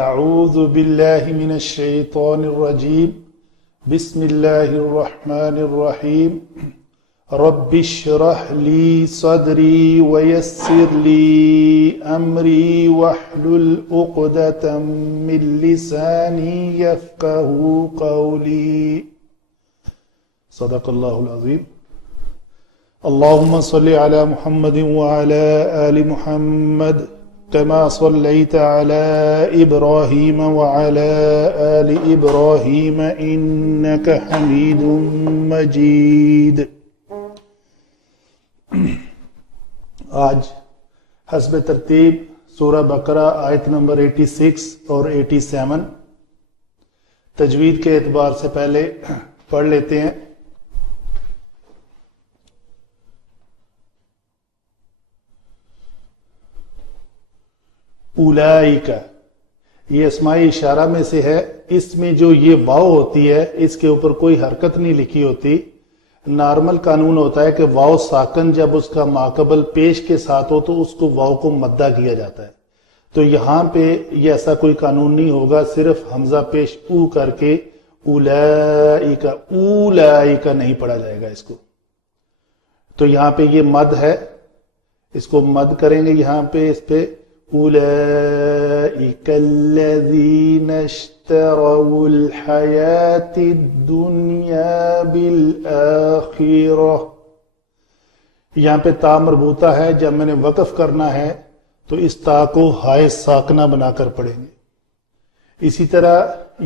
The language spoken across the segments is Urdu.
اعوذ باللہ من الشیطان الرجیم بسم اللہ الرحمن الرحیم رب اشرح لی صدری ویسر لی امری واحلل عقدۃ من لسانی یفقہوا قولی صدق اللہ العظیم اللہم صل علی محمد وعلی آل محمد كما صليت على إبراهيم وعلى آل إبراهيم إنك حميد مجيد. آج حسب ترتیب سورہ بقرہ آیت نمبر 86 اور 87 تجوید کے اعتبار سے پہلے پڑھ لیتے ہیں. اولئک یہ اسماء اشارہ میں سے ہے. اس میں جو یہ واو ہوتی ہے اس کے اوپر کوئی حرکت نہیں لکھی ہوتی. نارمل قانون ہوتا ہے کہ واو ساکن جب اس کا ماقبل پیش کے ساتھ ہو تو اس کو واو کو مدہ کیا جاتا ہے. تو یہاں پہ یہ ایسا کوئی قانون نہیں ہوگا. صرف حمزہ پیش او کر کے اولئک اولئک نہیں پڑھا جائے گا اس کو. تو یہاں پہ یہ مد ہے, اس کو مد کریں گے یہاں پہ. اس پہ أولئك الذين اشتروا الحياة الدنيا بالآخرة. یہاں پہ تا مربوطہ ہے. جب میں نے وقف کرنا ہے تو اس تا کو ہائے ساکنہ بنا کر پڑھیں گے. اسی طرح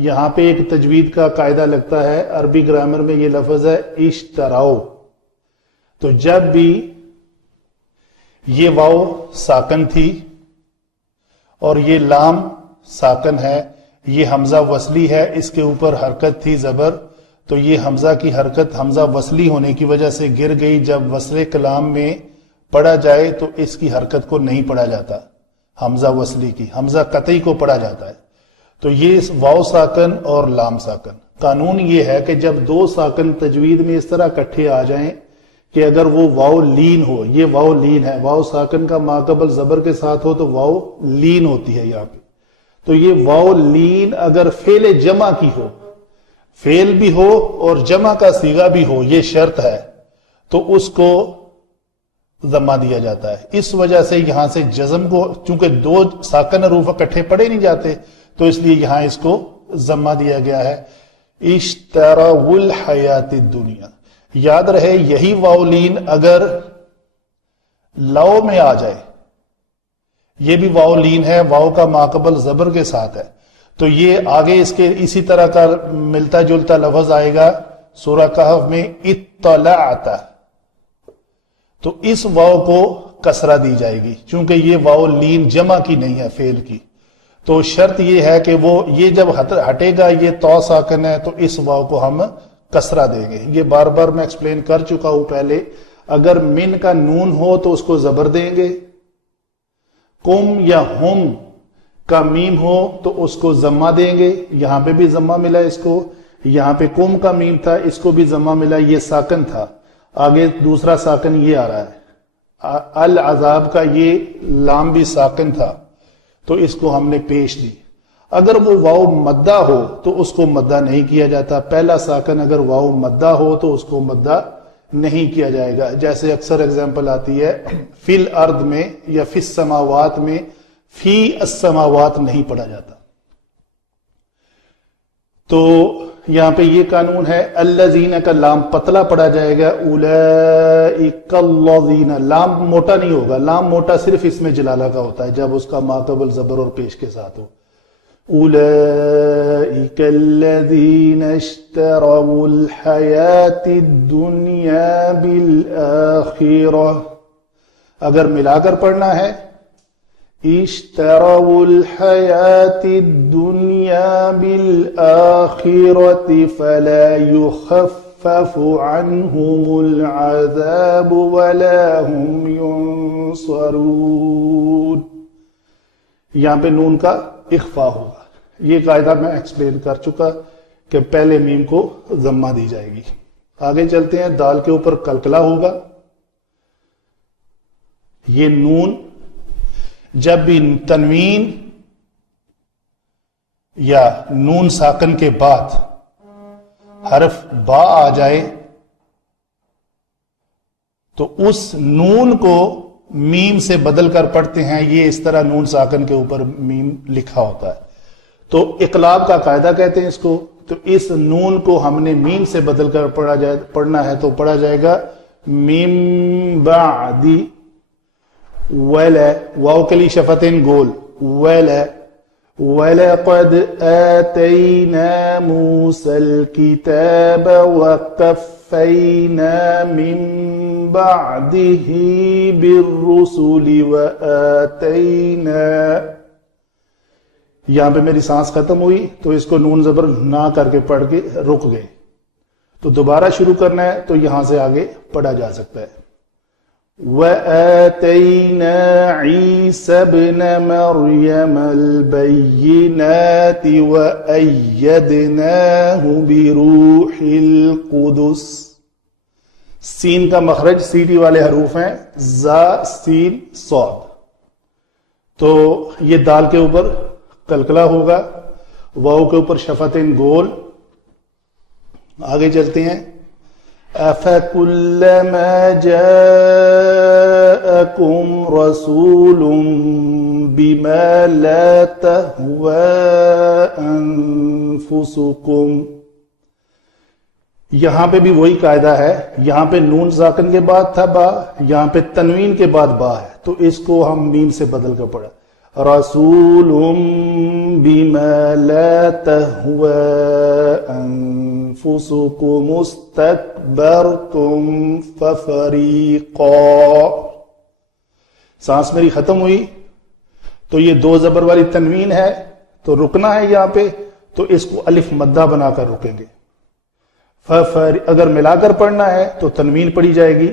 یہاں پہ ایک تجوید کا قاعدہ لگتا ہے. عربی گرامر میں یہ لفظ ہے اشتراؤ. تو جب بھی یہ واو ساکن تھی اور یہ لام ساکن ہے, یہ حمزہ وصلی ہے, اس کے اوپر حرکت تھی زبر, تو یہ حمزہ کی حرکت حمزہ وصلی ہونے کی وجہ سے گر گئی. جب وصل کلام میں پڑھا جائے تو اس کی حرکت کو نہیں پڑھا جاتا, حمزہ وصلی کی, حمزہ قطعی کو پڑھا جاتا ہے. تو یہ واو ساکن اور لام ساکن. قانون یہ ہے کہ جب دو ساکن تجوید میں اس طرح اکٹھے آ جائیں کہ اگر وہ واو لین ہو, یہ واو لین ہے, واو ساکن کا ماقبل زبر کے ساتھ ہو تو واو لین ہوتی ہے یہاں پہ. تو یہ واو لین اگر فعل جمع کی ہو, فعل بھی ہو اور جمع کا صیغہ بھی ہو, یہ شرط ہے, تو اس کو ضمہ دیا جاتا ہے. اس وجہ سے یہاں سے جزم کو, چونکہ دو ساکن حروف اکٹھے پڑھے نہیں جاتے, تو اس لیے یہاں اس کو ضمہ دیا گیا ہے. اشتروا الحیات الدنیا. یاد رہے یہی واولین اگر لو میں آ جائے, یہ بھی واولین ہے, واو کا ماقبل زبر کے ساتھ ہے, تو یہ آگے اس کے اسی طرح کا ملتا جلتا لفظ آئے گا سورہ کہف میں اطلعت. تو اس واو کو کسرہ دی جائے گی چونکہ یہ واولین جمع کی نہیں ہے, فعل کی. تو شرط یہ ہے کہ وہ یہ جب ہٹے گا, یہ تو ساکن ہے, تو اس واو کو ہم کسرہ دیں گے. یہ بار بار میں ایکسپلین کر چکا ہوں پہلے. اگر من کا نون ہو تو اس کو زبر دیں گے. کم یا ہم کا میم ہو تو اس کو ضمہ دیں گے. یہاں پہ بھی ضمہ ملا اس کو, یہاں پہ کم کا میم تھا, اس کو بھی ضمہ ملا, یہ ساکن تھا. آگے دوسرا ساکن یہ آ رہا ہے. العذاب کا یہ لام بھی ساکن تھا, تو اس کو ہم نے پیش دی. اگر وہ واو مدہ ہو تو اس کو مدہ نہیں کیا جاتا. پہلا ساکن اگر واو مدہ ہو تو اس کو مدہ نہیں کیا جائے گا. جیسے اکثر اگزامپل آتی ہے فی الارض میں یا فی السماوات میں, فی السماوات نہیں پڑھا جاتا. تو یہاں پہ یہ قانون ہے. الذین کا لام پتلا پڑھا جائے گا. اولئک الذین, لام موٹا نہیں ہوگا. لام موٹا صرف اس میں جلالہ کا ہوتا ہے جب اس کا ماقبل زبر اور پیش کے ساتھ ہو. أولئك الذين اشتروا الحياة الدنيا بالآخرة. اگر ملا کر پڑھنا ہے اشتروا الحياة الدنيا بالآخرة فلا يخفف عنهم العذاب ولا هم ينصرون. یہاں پہ نون کا اخفا ہوگا. یہ قاعدہ میں ایکسپلین کر چکا کہ پہلے میم کو ضمہ دی جائے گی. آگے چلتے ہیں. دال کے اوپر کلکلا ہوگا. یہ نون جب بھی تنوین یا نون ساکن کے بعد حرف با آ جائے تو اس نون کو میم سے بدل کر پڑھتے ہیں. یہ اس طرح نون ساکن کے اوپر میم لکھا ہوتا ہے تو اقلاب کا قاعدہ کہتے ہیں اس کو. تو اس نون کو ہم نے میم سے بدل کر پڑھنا ہے تو پڑھا جائے گا میم بعدی ولا. واو کے لیے شفتین گول. ولا وَلَقَدْ آتَيْنَا مُوسَى الْكِتَابَ وَقَفَّيْنَا مِن بَعْدِهِ بِالرُّسُلِ وَآتَيْنَا. یہاں پہ میری سانس ختم ہوئی تو اس کو نون زبر نہ کر کے پڑھ کے رک گئے تو دوبارہ شروع کرنا ہے تو یہاں سے آگے پڑھا جا سکتا ہے. وَآتَيْنَا عِيسَى ابْنَ مَرْيَمَ الْبَيِّنَاتِ وَأَيَّدْنَاهُ بِرُوحِ الْقُدُسِ. سین کا مخرج سیٹی والے حروف ہیں زا سین صاد تو یہ دال کے اوپر کلکلا ہوگا. واو کے اوپر شفتین گول. آگے چلتے ہیں. أَفَكُلَّمَا جَاءَكُمْ رَسُولٌ بِمَا لَا تَهْوَى أَنفُسُكُمْ. یہاں پہ بھی وہی قاعدہ ہے. یہاں پہ نون ساکن کے بعد تھا با, یہاں پہ تنوین کے بعد با ہے تو اس کو ہم میم سے بدل کر پڑھا رسول بما لا تهوى انفسكم استكبرتم ففريقا. سانس میری ختم ہوئی تو یہ دو زبر والی تنوین ہے تو رکنا ہے یہاں پہ تو اس کو الف مدہ بنا کر رکیں گے. اگر ملا کر پڑھنا ہے تو تنوین پڑھی جائے گی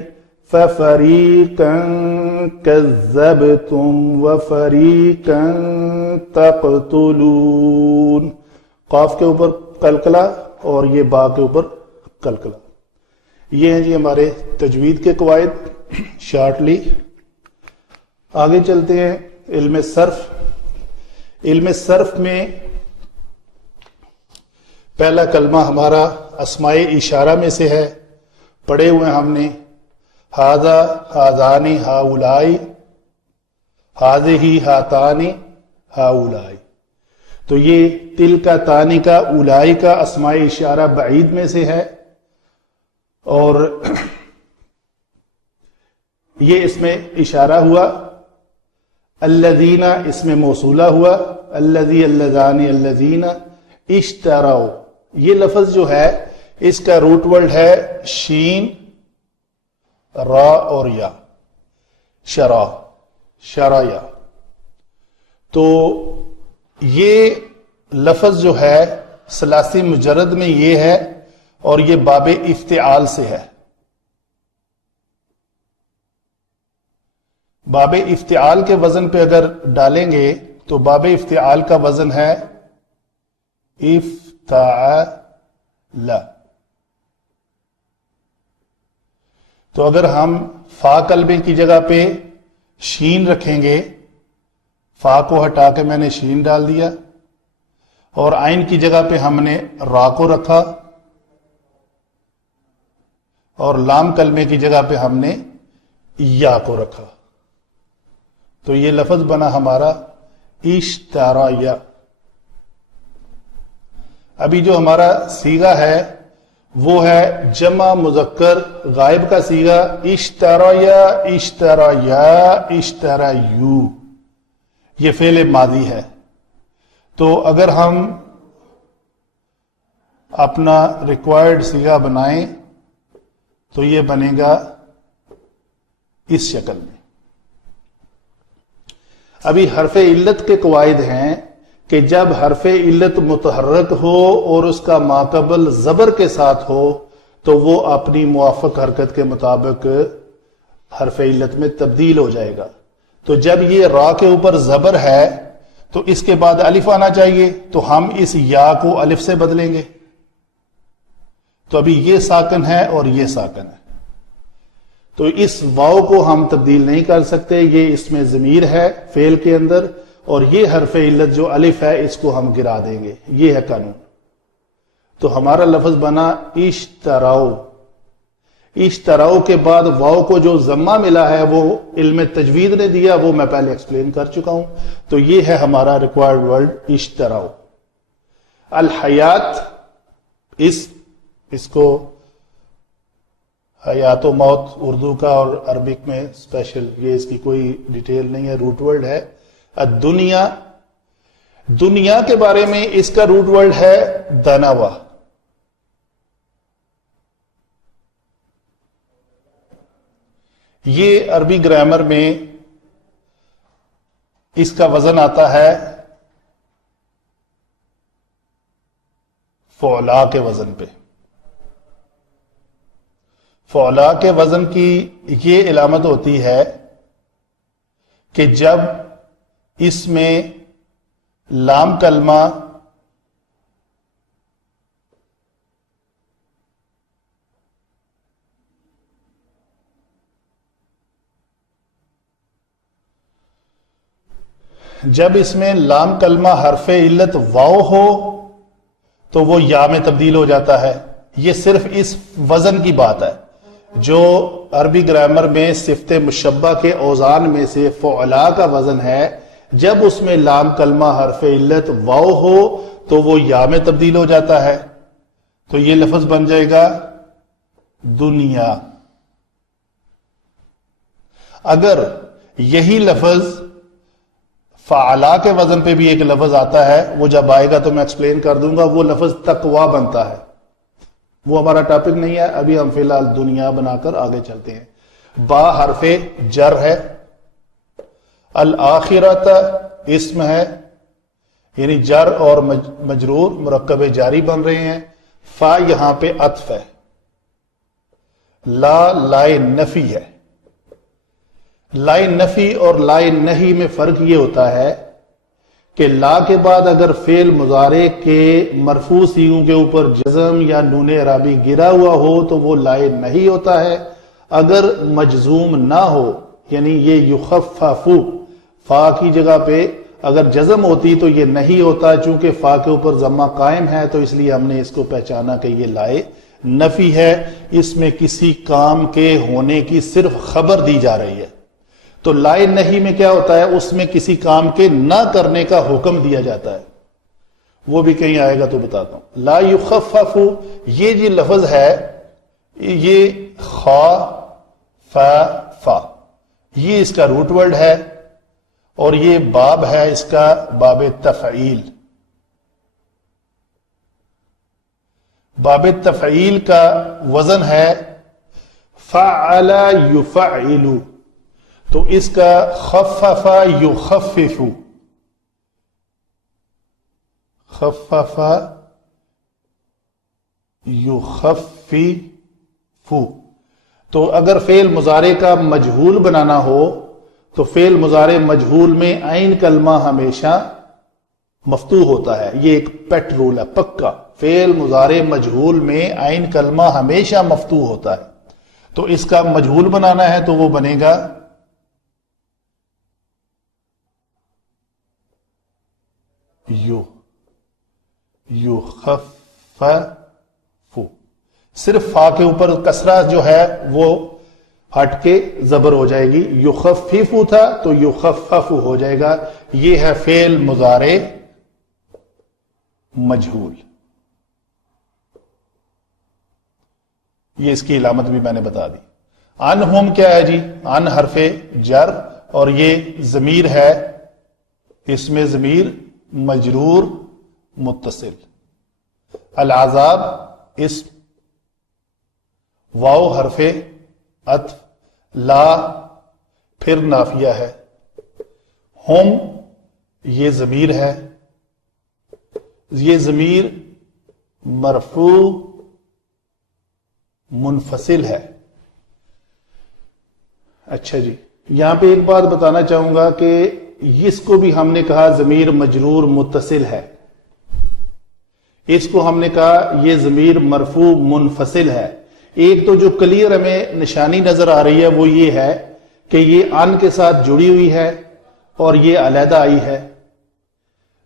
فَفَرِيقًا كَذَّبْتُمْ وَفَرِيقًا تَقْتُلُونَ. قاف کے اوپر قلقلہ اور یہ با کے اوپر قلقلہ. یہ ہیں جی ہمارے تجوید کے قواعد شارٹلی. آگے چلتے ہیں علم صرف. علم صرف میں پہلا کلمہ ہمارا اسماء اشارہ میں سے ہے. پڑھے ہوئے ہم نے ہاذا ہاذانی ہاؤلائی ہاذہی ہاتانی ہاؤلائی. تو یہ تل کا تانی کا اولائی کا اسماء اشارہ بعید میں سے ہے اور یہ اس میں اشارہ ہوا. الذین اس میں موصولہ ہوا. الذی اللذانی الذین اشتراؤ. یہ لفظ جو ہے اس کا روٹ ورڈ ہے شین را اور یا. شرا شرایا. تو یہ لفظ جو ہے ثلاثی مجرد میں یہ ہے اور یہ باب افتعال سے ہے. باب افتعال کے وزن پہ اگر ڈالیں گے تو باب افتعال کا وزن ہے افتعال. تو اگر ہم فا کلمے کی جگہ پہ شین رکھیں گے, فا کو ہٹا کے میں نے شین ڈال دیا اور عین کی جگہ پہ ہم نے را کو رکھا اور لام کلمے کی جگہ پہ ہم نے یا کو رکھا تو یہ لفظ بنا ہمارا اشترایا. ابھی جو ہمارا سیغہ ہے وہ ہے جمع مذکر غائب کا سیغہ اشترایا اشترایا اشترایو. یہ فعل ماضی ہے. تو اگر ہم اپنا ریکوائرڈ سیغہ بنائیں تو یہ بنے گا اس شکل میں. ابھی حرف علت کے قواعد ہیں کہ جب حرف علت متحرک ہو اور اس کا ماقبل زبر کے ساتھ ہو تو وہ اپنی موافق حرکت کے مطابق حرف علت میں تبدیل ہو جائے گا. تو جب یہ را کے اوپر زبر ہے تو اس کے بعد الف آنا چاہیے تو ہم اس یا کو الف سے بدلیں گے. تو ابھی یہ ساکن ہے اور یہ ساکن ہے تو اس واو کو ہم تبدیل نہیں کر سکتے. یہ اس میں ضمیر ہے فعل کے اندر اور یہ حرف علت جو الف ہے اس کو ہم گرا دیں گے. یہ ہے قانون. تو ہمارا لفظ بنا اشتراؤ. اشتراؤ کے بعد واو کو جو ضمہ ملا ہے وہ علم تجوید نے دیا، وہ میں پہلے ایکسپلین کر چکا ہوں. تو یہ ہے ہمارا ریکوائرڈ ورڈ اشتراؤ. الحیات، اس کو حیات و موت اردو کا اور عربک میں اسپیشل، یہ اس کی کوئی ڈیٹیل نہیں ہے، روٹ ورڈ ہے. الدنیا، دنیا کے بارے میں اس کا روٹ ورڈ ہے دنوا. یہ عربی گرامر میں اس کا وزن آتا ہے فعلا کے وزن پہ. فعلا کے وزن کی یہ علامت ہوتی ہے کہ جب اس میں لام کلمہ لام کلمہ حرف علت واو ہو تو وہ یا میں تبدیل ہو جاتا ہے. یہ صرف اس وزن کی بات ہے جو عربی گرامر میں صفت مشبہ کے اوزان میں سے فعلا کا وزن ہے. جب اس میں لام کلمہ حرف علت واو ہو تو وہ یا میں تبدیل ہو جاتا ہے. تو یہ لفظ بن جائے گا دنیا. اگر یہی لفظ فعلا کے وزن پہ بھی ایک لفظ آتا ہے، وہ جب آئے گا تو میں ایکسپلین کر دوں گا، وہ لفظ تقوی بنتا ہے. وہ ہمارا ٹاپک نہیں ہے، ابھی ہم فی الحال دنیا بنا کر آگے چلتے ہیں. با حرف جر ہے. الآخرت اسم ہے، یعنی جر اور مجرور مرکب جاری بن رہے ہیں. فا یہاں پہ عطف ہے. لا لائے نفی ہے. لائے نفی اور لائے نہیں میں فرق یہ ہوتا ہے کہ لا کے بعد اگر فعل مضارع کے مرفوع سیغوں کے اوپر جزم یا نون اعرابی گرا ہوا ہو تو وہ لائے نہیں ہوتا ہے. اگر مجزوم نہ ہو، یعنی یہ یخففو، فا کی جگہ پہ اگر جزم ہوتی تو یہ نہیں ہوتا. چونکہ فا کے اوپر ضمہ قائم ہے تو اس لیے ہم نے اس کو پہچانا کہ یہ لائے نفی ہے. اس میں کسی کام کے ہونے کی صرف خبر دی جا رہی ہے. تو لائے نہیں میں کیا ہوتا ہے، اس میں کسی کام کے نہ کرنے کا حکم دیا جاتا ہے. وہ بھی کہیں آئے گا تو بتاتا ہوں. لا یخفف، یہ جو لفظ ہے یہ خا فا فا، یہ اس کا روٹ ورڈ ہے اور یہ باب ہے اس کا باب تفعیل. باب تفعیل کا وزن ہے فعل یفعل. تو اس کا خفف یخفف، خفف یخفف. تو اگر فعل مضارع کا مجہول بنانا ہو تو فعل مضارع مجہول میں عین کلمہ ہمیشہ مفتوح ہوتا ہے. یہ ایک پیٹ رول ہے پکا. فعل مضارع مجہول میں عین کلمہ ہمیشہ مفتوح ہوتا ہے. تو اس کا مجہول بنانا ہے تو وہ بنے گا یخفف. صرف فا کے اوپر کسرہ جو ہے وہ ہٹ کے زبر ہو جائے گی. یخفف تھا تو یخفف ہو جائے گا. یہ ہے فعل مضارع مجہول. یہ اس کی علامت بھی میں نے بتا دی. انہم کیا ہے جی؟ ان حرف جر اور یہ ضمیر ہے، اس میں ضمیر مجرور متصل. العذاب اسم، واو حرف عطف، لا پھر نافیہ ہے. ہم یہ ضمیر ہے، یہ ضمیر مرفوع منفصل ہے. اچھا جی، یہاں پہ ایک بات بتانا چاہوں گا کہ اس کو بھی ہم نے کہا ضمیر مجرور متصل ہے، اس کو ہم نے کہا یہ ضمیر مرفوع منفصل ہے. ایک تو جو کلیئر ہمیں نشانی نظر آ رہی ہے وہ یہ ہے کہ یہ ان کے ساتھ جڑی ہوئی ہے اور یہ علیحدہ آئی ہے.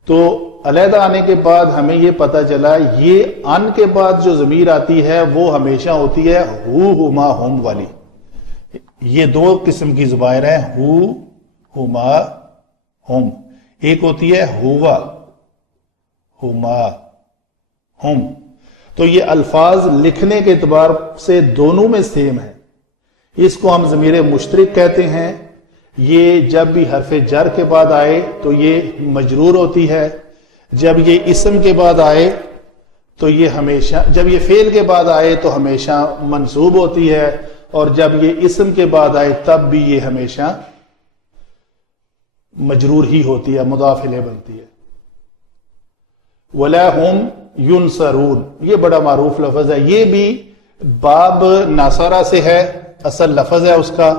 تو علیحدہ آنے کے بعد ہمیں یہ پتا چلا یہ ان کے بعد جو ضمیر آتی ہے وہ ہمیشہ ہوتی ہے ہو ہما ہم والی. یہ دو قسم کی ضمائر ہیں، ہو ہما ہم. ایک ہوتی ہے ہوا ہما ہم. تو یہ الفاظ لکھنے کے اعتبار سے دونوں میں سیم ہے. اس کو ہم ضمیر مشترک کہتے ہیں. یہ جب بھی حرف جر کے بعد آئے تو یہ مجرور ہوتی ہے، جب یہ اسم کے بعد آئے تو یہ ہمیشہ، جب یہ فعل کے بعد آئے تو ہمیشہ منصوب ہوتی ہے، اور جب یہ اسم کے بعد آئے تب بھی یہ ہمیشہ مجرور ہی ہوتی ہے، مضاف الیہ بنتی ہے. وَلَا هُمْ يُنْصَرُونَ، یہ بڑا معروف لفظ ہے. یہ بھی باب ناصرہ سے ہے، اصل لفظ ہے اس کا.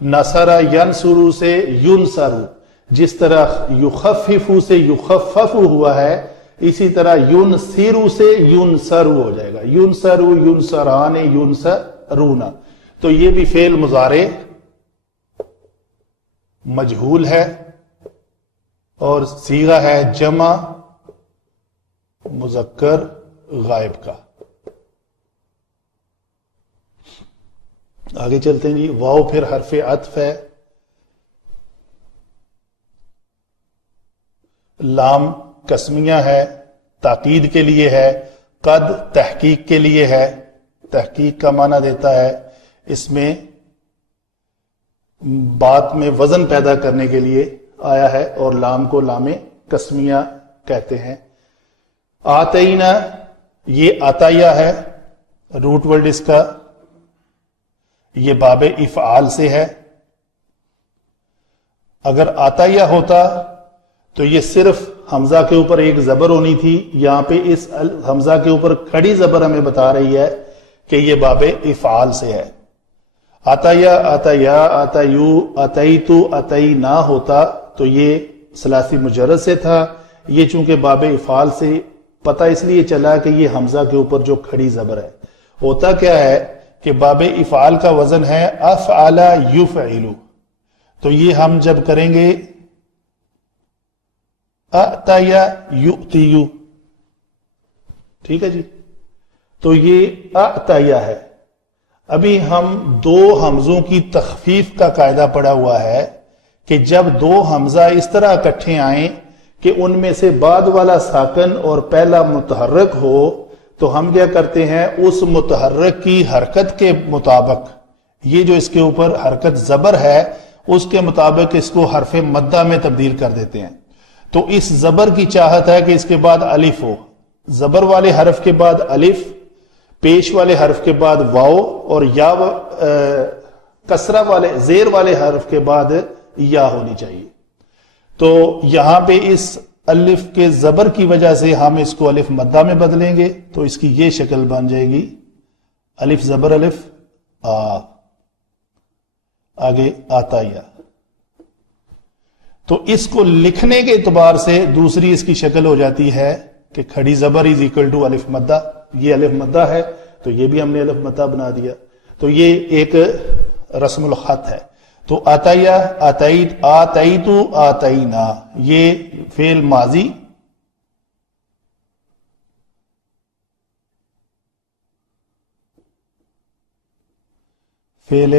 نصرہ ینصرو سے ینصرو، جس طرح یخففو سے یخفف ہوا ہے، اسی طرح ینصرو سے ینصرو ہو جائے گا. ینصرو، ینصران، ینصرون. تو یہ بھی فعل مضارع مجہول ہے اور صیغہ ہے جمع مذکر غائب کا. آگے چلتے ہیں جی. واو پھر حرف عطف ہے. لام قسمیہ ہے، تاکید کے لیے ہے. قد تحقیق کے لیے ہے، تحقیق کا معنی دیتا ہے. اس میں بات میں وزن پیدا کرنے کے لیے آیا ہے، اور لام کو لام قسمیہ کہتے ہیں. آتینا، یہ عطیہ ہے، روٹ ورڈ اس کا. یہ باب افعال سے ہے. اگر عطیہ ہوتا تو یہ صرف حمزہ کے اوپر ایک زبر ہونی تھی. یہاں پہ اس حمزہ کے اوپر کھڑی زبر ہمیں بتا رہی ہے کہ یہ باب افعال سے ہے. عطیہ، عطیہ، عطیو، عطیتو، عطینا ہوتا تو یہ ثلاثی مجرد سے تھا. یہ چونکہ باب افعال سے پتہ اس لیے چلا کہ یہ حمزہ کے اوپر جو کھڑی زبر ہے. ہوتا کیا ہے کہ باب افعال کا وزن ہے افعل یفعل. تو یہ ہم جب کریں گے اعطی یؤتی، ٹھیک ہے جی، تو یہ اعطیہ ہے. ابھی ہم دو حمزوں کی تخفیف کا قاعدہ پڑا ہوا ہے کہ جب دو حمزہ اس طرح اکٹھے آئیں کہ ان میں سے بعد والا ساکن اور پہلا متحرک ہو تو ہم کیا کرتے ہیں، اس متحرک کی حرکت کے مطابق، یہ جو اس کے اوپر حرکت زبر ہے اس کے مطابق اس کو حرف مدہ میں تبدیل کر دیتے ہیں. تو اس زبر کی چاہت ہے کہ اس کے بعد الف ہو. زبر والے حرف کے بعد الف، پیش والے حرف کے بعد واو، اور یا کسرہ والے زیر والے حرف کے بعد یا ہونی چاہیے. تو یہاں پہ اس الف کے زبر کی وجہ سے ہم اس کو الف مدہ میں بدلیں گے تو اس کی یہ شکل بن جائے گی الف زبر الف آ. آگے آتا یا. تو اس کو لکھنے کے اعتبار سے دوسری اس کی شکل ہو جاتی ہے کہ کھڑی زبر از اکول ٹو الف مدہ. یہ الف مدہ ہے تو یہ بھی ہم نے الف مدہ بنا دیا. تو یہ ایک رسم الخط ہے. تو آتیا، آتیت، آتیتو، آتینا، یہ فعل ماضی فعل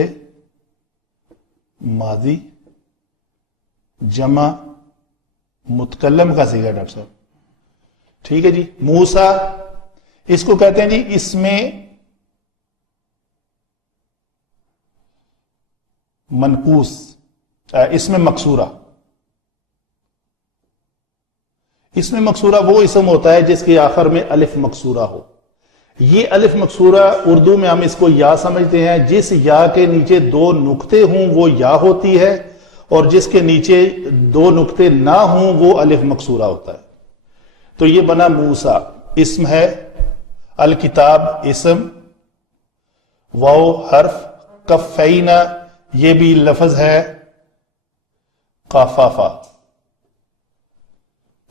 ماضی جمع متکلم کا صیغہ ڈاکٹر صاحب. ٹھیک ہے جی. موسیٰ اس کو کہتے ہیں جی اس میں منقوص، اس میں مقصورہ. اس میں مقصورہ وہ اسم ہوتا ہے جس کے آخر میں الف مقصورہ ہو. یہ الف مقصورہ اردو میں ہم اس کو یا سمجھتے ہیں. جس یا کے نیچے دو نقطے ہوں وہ یا ہوتی ہے، اور جس کے نیچے دو نقطے نہ ہوں وہ الف مقصورہ ہوتا ہے. تو یہ بنا موسیٰ اسم ہے، الکتاب اسم، واو حرف، کفینا یہ بھی لفظ ہے، قافافا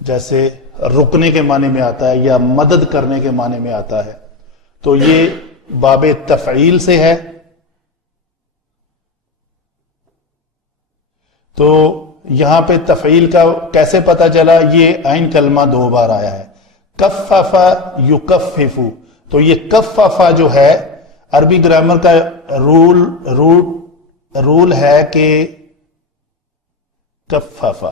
جیسے رکنے کے معنی میں آتا ہے یا مدد کرنے کے معنی میں آتا ہے. تو یہ باب تفعیل سے ہے. تو یہاں پہ تفعیل کا کیسے پتا چلا؟ یہ عین کلمہ 2 بار آیا ہے، کفف یکفف، تو یہ کفف جو ہے عربی گرامر کا رول ہے کہ کفف،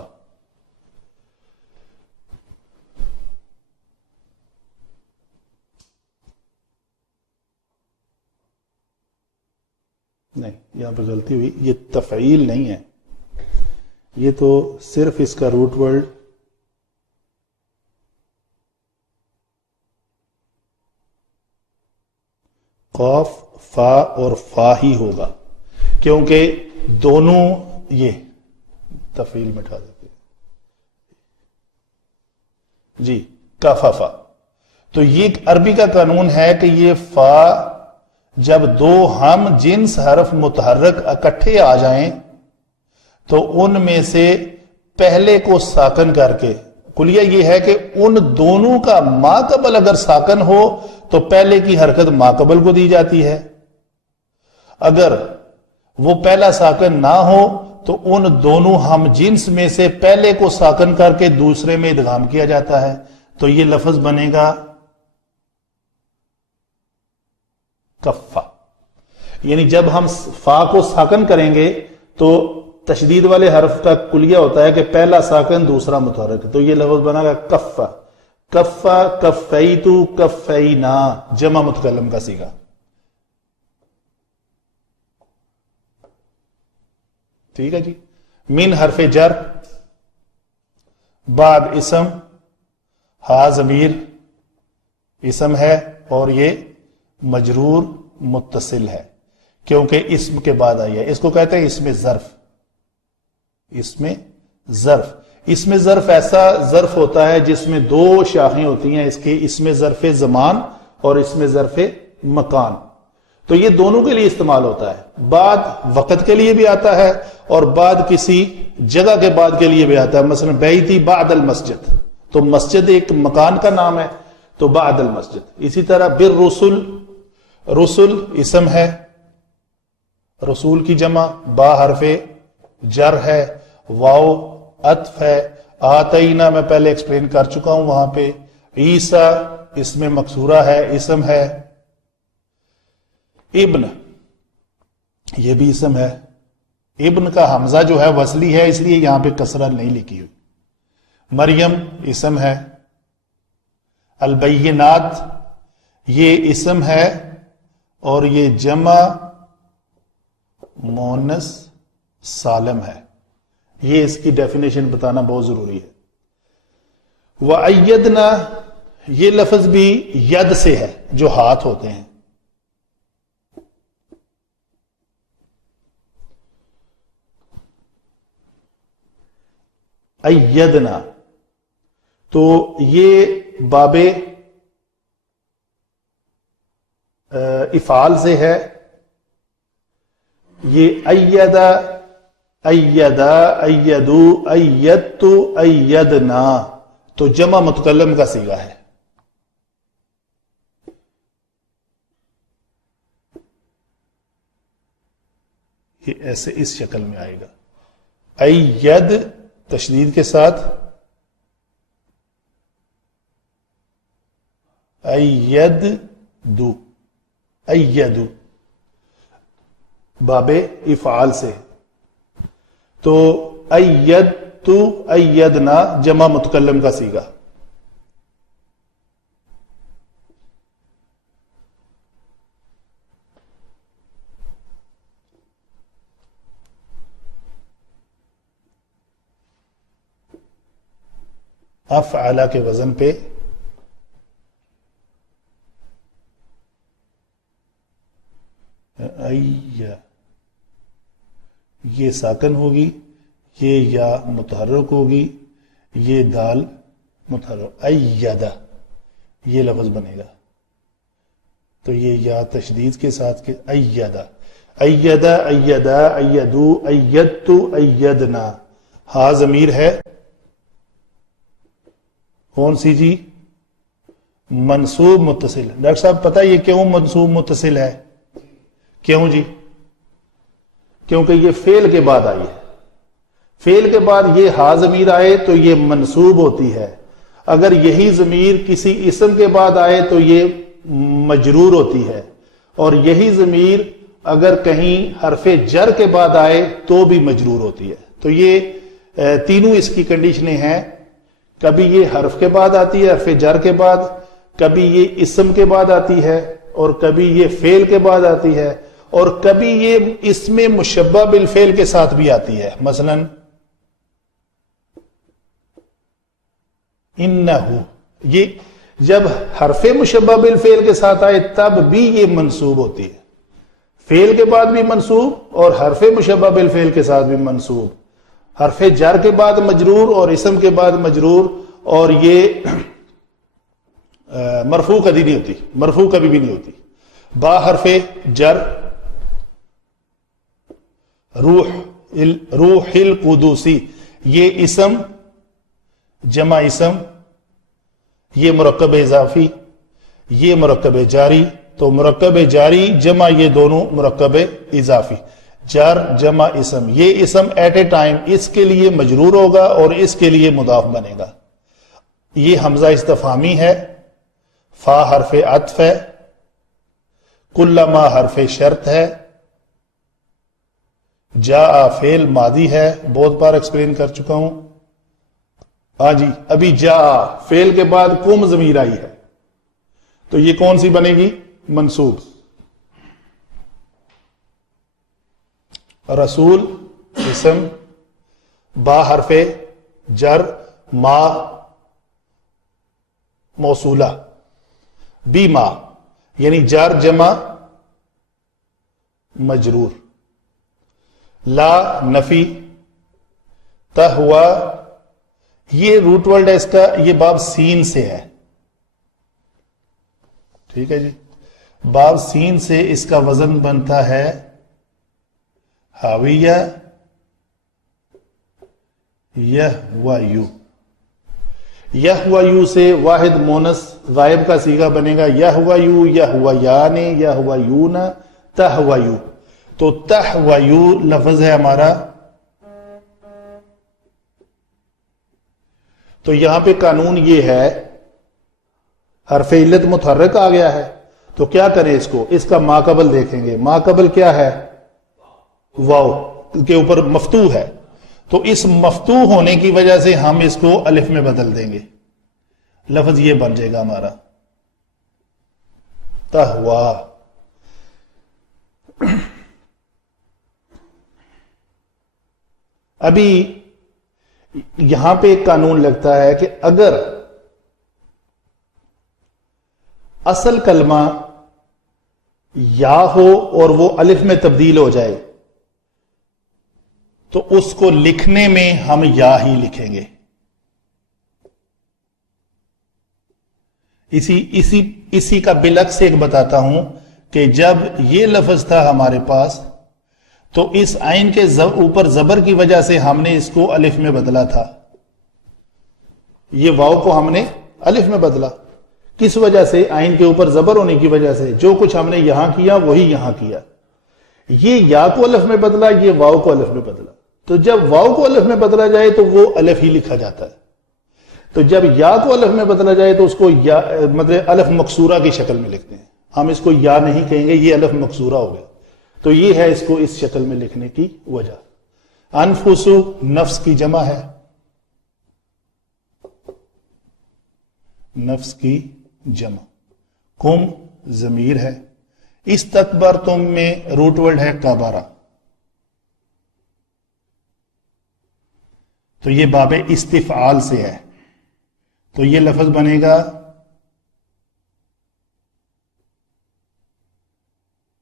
نہیں یہاں پہ غلطی ہوئی، یہ تفعیل نہیں ہے، یہ تو صرف اس کا روٹ ورڈ قاف فا اور فا ہی ہوگا، کیونکہ دونوں یہ تفعیل مٹا دیتے جی کففا، تو یہ عربی کا قانون ہے کہ یہ فا جب 2 ہم جنس حرف متحرک اکٹھے آ جائیں تو ان میں سے پہلے کو ساکن کر کے، کلیہ یہ ہے کہ ان دونوں کا ما قبل اگر ساکن ہو تو پہلے کی حرکت ما قبل کو دی جاتی ہے، اگر وہ پہلا ساکن نہ ہو تو ان دونوں ہم جنس میں سے پہلے کو ساکن کر کے دوسرے میں ادغام کیا جاتا ہے، تو یہ لفظ بنے گا کفا، یعنی جب ہم فا کو ساکن کریں گے تو تشدید والے حرف کا کلیہ ہوتا ہے کہ پہلا ساکن دوسرا متحرک، تو یہ لفظ بنا گا کفا، کفا کفیتو کفینا، جمع متکلم کا صیغہ۔ ٹھیک ہے جی، من حرف جر، بعد اسم، ہا ضمیر اسم ہے اور یہ مجرور متصل ہے کیونکہ اسم کے بعد آئی ہے، اس کو کہتے ہیں اسم ظرف، اسم ظرف۔ اسم ظرف ایسا ظرف ہوتا ہے جس میں 2 شاخیں ہوتی ہیں اس کے، اسم ظرف زمان اور اسم ظرف مکان، تو یہ دونوں کے لیے استعمال ہوتا ہے، بعد وقت کے لیے بھی آتا ہے اور بعد کسی جگہ کے بعد کے لیے بھی آتا ہے، مثلا بیتی بعد المسجد، تو مسجد ایک مکان کا نام ہے تو بعد المسجد۔ اسی طرح بالرسل، رسل اسم ہے، رسول کی جمع، با حرف جر ہے، واو عطف ہے، آتینا میں پہلے ایکسپلین کر چکا ہوں وہاں پہ، عیسیٰ اس میں مکسورہ ہے، اسم ہے، ابن یہ بھی اسم ہے، ابن کا حمزہ جو ہے وصلی ہے اس لیے یہاں پہ کسرہ نہیں لکھی ہوئی، مریم اسم ہے، البینات یہ اسم ہے اور یہ جمع مؤنث سالم ہے، یہ اس کی ڈیفینیشن بتانا بہت ضروری ہے۔ وَأَيَّدْنَا یہ لفظ بھی ید سے ہے جو ہاتھ ہوتے ہیں، ایدنا تو یہ باب افعال سے ہے، یہ ایدا ایدا ایدو ایدتو ایدنا تو جمع متکلم کا صیغہ ہے، یہ ایسے اس شکل میں آئے گا، اید تشدید کے ساتھ، اید دو ایدو باب افعال سے، تو اید تو ایدنا جمع متکلم کا صیغہ۔ افعل کے وزن پہ یہ ساکن ہوگی، یہ یا متحرک ہوگی، یہ دال متحرک، ایدہ یہ لفظ بنے گا، تو یہ یا تشدید کے ساتھ کہ ایدہ ایدہ ایدہ ایدو ایدتو ایدنا، ہا ضمیر ہے کون سی جی؟ منصوب متصل۔ ڈاکٹر صاحب پتہ یہ کیوں منصوب متصل ہے؟ کیوں جی؟ کیونکہ یہ فعل کے بعد آئی ہے، فعل کے بعد یہ ہا ضمیر آئے تو یہ منصوب ہوتی ہے، اگر یہی ضمیر کسی اسم کے بعد آئے تو یہ مجرور ہوتی ہے، اور یہی ضمیر اگر کہیں حرف جر کے بعد آئے تو بھی مجرور ہوتی ہے۔ تو یہ تینوں اس کی کنڈیشنیں ہیں، کبھی یہ حرف کے بعد آتی ہے حرف جر کے بعد، کبھی یہ اسم کے بعد آتی ہے، اور کبھی یہ فعل کے بعد آتی ہے، اور کبھی یہ اسم مشبہ بالفعل کے ساتھ بھی آتی ہے۔ مثلا انہو، یہ جب حرف مشبہ بالفعل کے ساتھ آئے تب بھی یہ منصوب ہوتی ہے، فعل کے بعد بھی منصوب اور حرف مشبہ بالفعل کے ساتھ بھی منصوب، حرف جر کے بعد مجرور اور اسم کے بعد مجرور، اور یہ مرفوع کبھی نہیں ہوتی، مرفوع کبھی بھی نہیں ہوتی۔ با حرف جر، روح القدوسی، یہ اسم جمع اسم، یہ مرکب اضافی، یہ مرکب جاری، تو مرکب جاری جمع یہ دونوں مرکب اضافی، جر جمع اسم، یہ اسم ایٹ اے ٹائم اس کے لیے مجرور ہوگا اور اس کے لیے مضاف بنے گا۔ یہ حمزہ استفہامی ہے، فا حرف عطف ہے، کلما حرف شرط ہے، جاء فعل ماضی ہے، بہت بار ایکسپلین کر چکا ہوں۔ ہاں جی، ابھی جاء فعل کے بعد کم ضمیر آئی ہے، تو یہ کون سی بنے گی؟ منصوب۔ رسول اسم، با حرف جر، ما موصولہ، بی ما یعنی جر جمع مجرور، لا نفی، تہوا، یہ روٹ ورڈ ہے اس کا، یہ باب سین سے ہے، ٹھیک ہے جی، باب سین سے اس کا وزن بنتا ہے حاویہ یہ و یو، یہ و یو سے واحد مونس غائب کا صیغہ بنے گا، یہ و یو، یہ و یان، یہ و یون، تہ و یو، تو تہ و یو لفظ ہے ہمارا۔ تو یہاں پہ قانون یہ ہے، حرف علت متحرک آ گیا ہے تو کیا کریں اس کو، اس کا ماقبل دیکھیں گے، ماقبل کیا ہے؟ واو کے اوپر مفتوح ہے، تو اس مفتوح ہونے کی وجہ سے ہم اس کو الف میں بدل دیں گے، لفظ یہ بن جائے گا ہمارا تہوا۔ ابھی یہاں پہ ایک قانون لگتا ہے کہ اگر اصل کلمہ یا ہو اور وہ الف میں تبدیل ہو جائے تو اس کو لکھنے میں ہم یا ہی لکھیں گے۔ اسی کا بالعکس ایک بتاتا ہوں کہ جب یہ لفظ تھا ہمارے پاس تو اس عین کے اوپر زبر کی وجہ سے ہم نے اس کو الف میں بدلا تھا، یہ واو کو ہم نے الف میں بدلا، کس وجہ سے؟ عین کے اوپر زبر ہونے کی وجہ سے، جو کچھ ہم نے یہاں کیا وہی یہاں کیا، یہ یا کو الف میں بدلا، یہ واو کو الف میں بدلا، تو جب واو کو الف میں بدلا جائے تو وہ الف ہی لکھا جاتا ہے، تو جب یا کو الف میں بدلا جائے تو اس کو یا مطلب الف مکسورہ کی شکل میں لکھتے ہیں، ہم اس کو یا نہیں کہیں گے، یہ الف مکسورہ ہو گیا، تو یہ ہے اس کو اس شکل میں لکھنے کی وجہ۔ انفسو نفس کی جمع ہے، نفس کی جمع، کم ضمیر ہے، استکبرتم میں روٹ ورڈ ہے کبارہ، تو یہ باب استفعال سے ہے، تو یہ لفظ بنے گا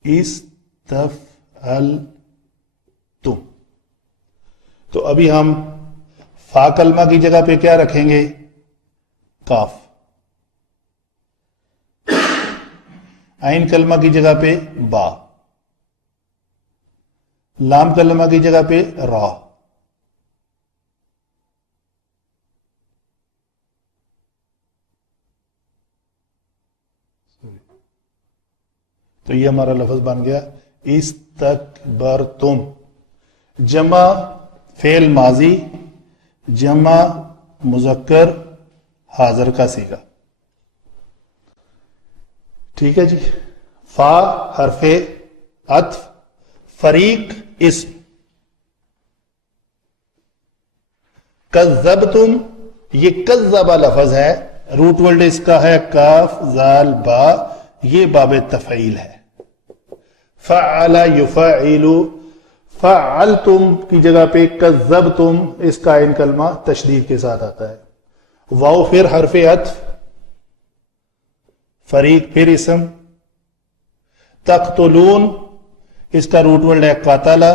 استفعلتم۔ تو ابھی ہم فا کلمہ کی جگہ پہ کیا رکھیں گے؟ کاف۔ عین کلمہ کی جگہ پہ با، لام کلمہ کی جگہ پہ را، تو یہ ہمارا لفظ بن گیا استکبرتم۔ جمع فعل ماضی جمع مذکر حاضر کا صیغہ. ٹھیک ہے جی. فا حرف عطف، فریق اسم. کذبتم یہ کذبہ لفظ ہے، روٹ ورڈ اس کا ہے کاف زال با، یہ باب تفعیل ہے. فعل یفعل، فعلتم کی جگہ پہ کذبتم، اس کا عین کلمہ تشدید کے ساتھ آتا ہے. واو پھر حرف عطف، فریق پھر اسم. تقتلون اس کا روٹ ورڈ ہے قاتلہ،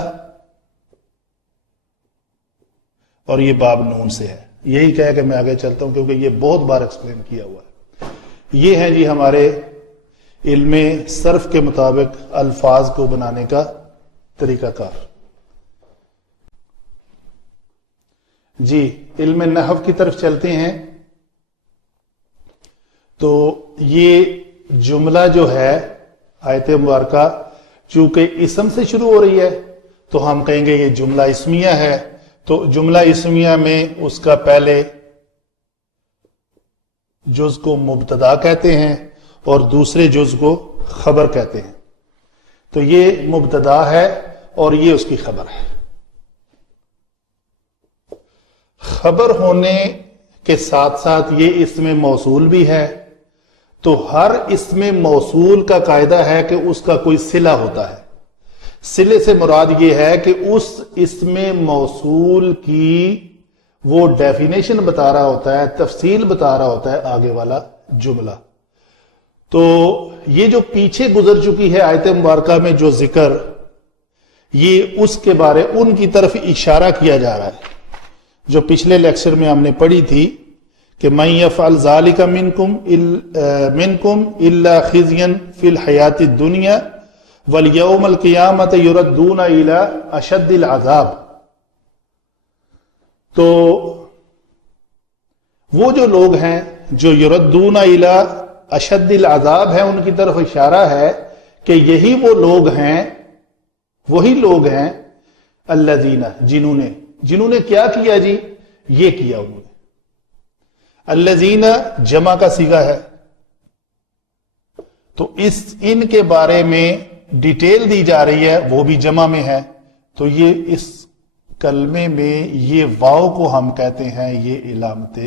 اور یہ باب نون سے ہے. یہی کہہ کہ میں آگے چلتا ہوں کیونکہ یہ بہت بار ایکسپلین کیا ہوا ہے. یہ ہے جی ہمارے علم صرف کے مطابق الفاظ کو بنانے کا طریقہ کار. جی علم نحو کی طرف چلتے ہیں. تو یہ جملہ جو ہے آیت مبارکہ چونکہ اسم سے شروع ہو رہی ہے تو ہم کہیں گے یہ جملہ اسمیہ ہے. تو جملہ اسمیہ میں اس کا پہلے جز کو مبتدا کہتے ہیں اور دوسرے جز کو خبر کہتے ہیں. تو یہ مبتدا ہے اور یہ اس کی خبر ہے. خبر ہونے کے ساتھ ساتھ یہ اسم موصول بھی ہے. تو ہر اسم موصول کا قاعدہ ہے کہ اس کا کوئی صلہ ہوتا ہے. صلے سے مراد یہ ہے کہ اس اسم موصول کی وہ ڈیفینیشن بتا رہا ہوتا ہے، تفصیل بتا رہا ہوتا ہے آگے والا جملہ. تو یہ جو پیچھے گزر چکی ہے آیت مبارکہ میں جو ذکر، یہ اس کے بارے ان کی طرف اشارہ کیا جا رہا ہے جو پچھلے لیکچر میں ہم نے پڑھی تھی کہ مَن يَفْعَلْ ذَلِكَ مِنْكُمْ إِلَّا خِزْيًا فِي الْحَيَاةِ الدُّنْيَا وَالْيَوْمَ الْقِيَامَةِ يُرَدُّونَ إِلَىٰ أَشَدِّ الْعَذَابِ. تو وہ جو لوگ ہیں جو یردون الی اشد العذاب ہے، ان کی طرف اشارہ ہے کہ یہی وہ لوگ ہیں، وہی لوگ ہیں الذین جنہوں نے کیا کیا جی؟ یہ کیا انہوں نے. الذین جمع کا صیغہ ہے تو ان کے بارے میں ڈیٹیل دی جا رہی ہے، وہ بھی جمع میں ہے. تو یہ اس کلمے میں یہ واو کو ہم کہتے ہیں یہ علامت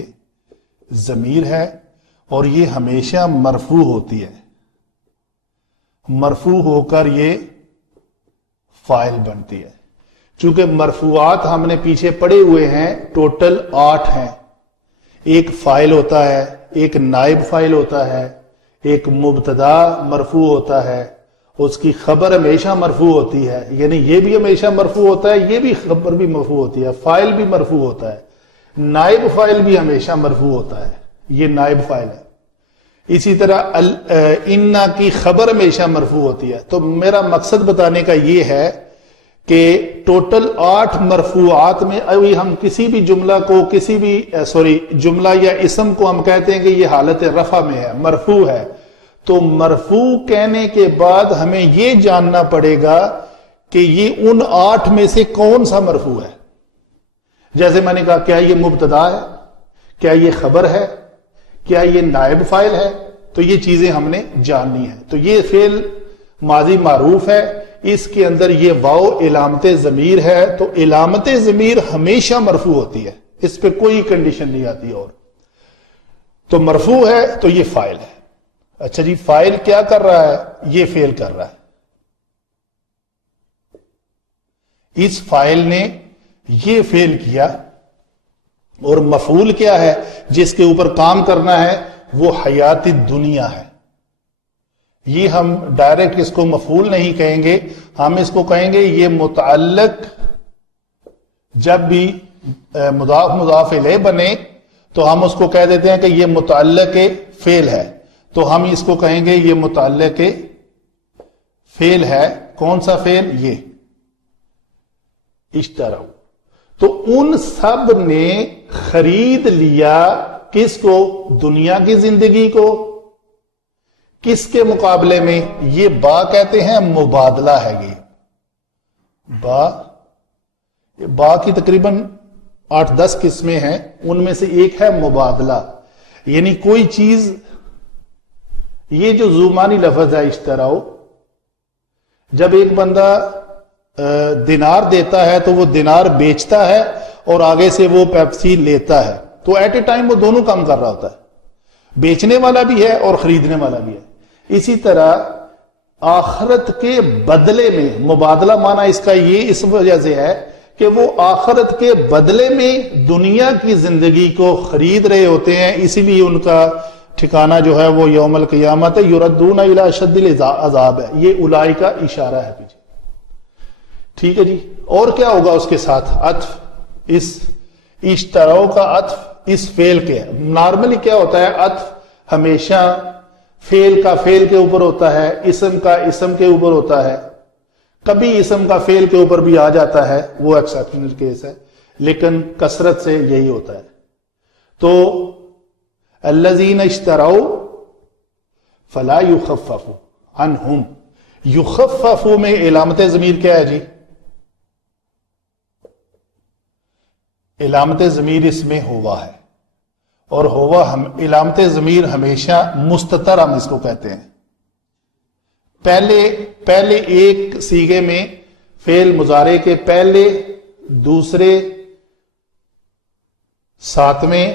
ضمیر ہے اور یہ ہمیشہ مرفوع ہوتی ہے. مرفوع ہو کر یہ فاعل بنتی ہے. چونکہ مرفوعات ہم نے پیچھے پڑے ہوئے ہیں، ٹوٹل 8 ہیں. ایک فاعل ہوتا ہے، ایک نائب فاعل ہوتا ہے، ایک مبتدا مرفوع ہوتا ہے، اس کی خبر ہمیشہ مرفوع ہوتی ہے، یعنی یہ بھی ہمیشہ مرفوع ہوتا ہے، یہ بھی خبر بھی مرفوع ہوتی ہے، فاعل بھی مرفوع ہوتا ہے، نائب فاعل بھی ہمیشہ مرفوع ہوتا ہے، یہ نائب فاعل ہے. اسی طرح انا کی خبر ہمیشہ مرفوع ہوتی ہے. تو میرا مقصد بتانے کا یہ ہے کہ ٹوٹل 8 مرفوعات میں ابھی ہم کسی بھی جملہ کو جملہ یا اسم کو ہم کہتے ہیں کہ یہ حالت رفع میں ہے، مرفوع ہے. تو مرفوع کہنے کے بعد ہمیں یہ جاننا پڑے گا کہ یہ ان 8 میں سے کون سا مرفوع ہے. جیسے میں نے کہا کیا یہ مبتدا ہے، کیا یہ خبر ہے، کیا یہ نائب فاعل ہے. تو یہ چیزیں ہم نے جاننی ہیں. تو یہ فعل ماضی معروف ہے، اس کے اندر یہ واو علامت ضمیر ہے. تو علامت ضمیر ہمیشہ مرفوع ہوتی ہے، اس پہ کوئی کنڈیشن نہیں آتی. اور تو مرفوع ہے تو یہ فاعل ہے. اچھا جی، فاعل کیا کر رہا ہے؟ یہ فعل کر رہا ہے. اس فاعل نے یہ فعل کیا اور مفعول کیا ہے جس کے اوپر کام کرنا ہے؟ وہ حیات دنیا ہے. یہ ہم ڈائریکٹ اس کو مفعول نہیں کہیں گے، ہم اس کو کہیں گے یہ متعلق. جب بھی مضاف مضاف الیہ بنے تو ہم اس کو کہہ دیتے ہیں کہ یہ متعلق فعل ہے. تو ہم اس کو کہیں گے یہ متعلق فعل ہے. کون سا فعل؟ یہ اشتراؤ. تو ان سب نے خرید لیا کس کو؟ دنیا کی زندگی کو. کس کے مقابلے میں؟ یہ با کہتے ہیں مبادلہ ہے. یہ با با کی تقریباً 8-10 قسمیں ہیں، ان میں سے ایک ہے مبادلہ، یعنی کوئی چیز، یہ جو زمانی لفظ ہے اشتراؤ، جب ایک بندہ دینار دیتا ہے تو وہ دینار بیچتا ہے اور آگے سے وہ پیپسی لیتا ہے، تو ایٹ اے ٹائم وہ دونوں کام کر رہا ہوتا ہے، بیچنے والا بھی ہے اور خریدنے والا بھی ہے۔ اسی طرح آخرت کے بدلے میں، مبادلہ معنی اس کا یہ اس وجہ سے ہے کہ وہ آخرت کے بدلے میں دنیا کی زندگی کو خرید رہے ہوتے ہیں، اسی لیے ان کا ٹھکانہ جو ہے وہ یوم القیامت ہے، یردون الی اشد العذاب ہے، یہ اولائی کا اشارہ ہے پیچھے۔ ٹھیک ہے جی، اور کیا ہوگا اس کے ساتھ عطف، اس اشتراؤ کا عطف اس فعل کے ہے۔ نارملی کیا ہوتا ہے، عطف ہمیشہ فعل کا فعل کے اوپر ہوتا ہے، اسم کا اسم کے اوپر ہوتا ہے، کبھی اسم کا فعل کے اوپر بھی آ جاتا ہے، وہ ایکسپشنل کیس ہے، لیکن کثرت سے یہی ہوتا ہے۔ تو الذین اشتروا فلا یخفف عنہم، یخفف میں علامت ضمیر کیا ہے جی؟ علامت ضمیر اس میں ہوا ہے، اور ہوا علامت ضمیر ہمیشہ مستتر ہم اس کو کہتے ہیں۔ پہلے ایک سیغے میں فعل مضارع کے پہلے، دوسرے، 7ویں،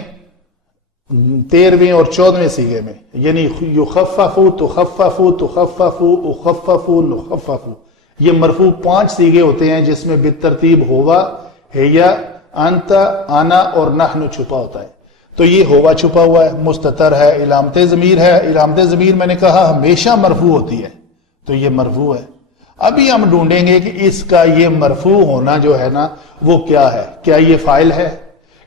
13ویں اور 14ویں سیغے میں، یعنی یخففو، تخففو، تخففو، اخففو، نخففو، یہ مرفوع 5 سیغے ہوتے ہیں جس میں بالترتیب ہوا، ہیا، انت، انا اور نحن چھپا ہوتا ہے۔ تو یہ ہوا چھپا ہوا ہے، مستتر ہے، علامت ضمیر ہے۔ علامت ضمیر میں نے کہا ہمیشہ مرفوع ہوتی ہے، تو یہ مرفوع ہے۔ ابھی ہم ڈھونڈیں گے کہ اس کا یہ مرفوع ہونا جو ہے نا وہ کیا ہے، کیا یہ فاعل ہے،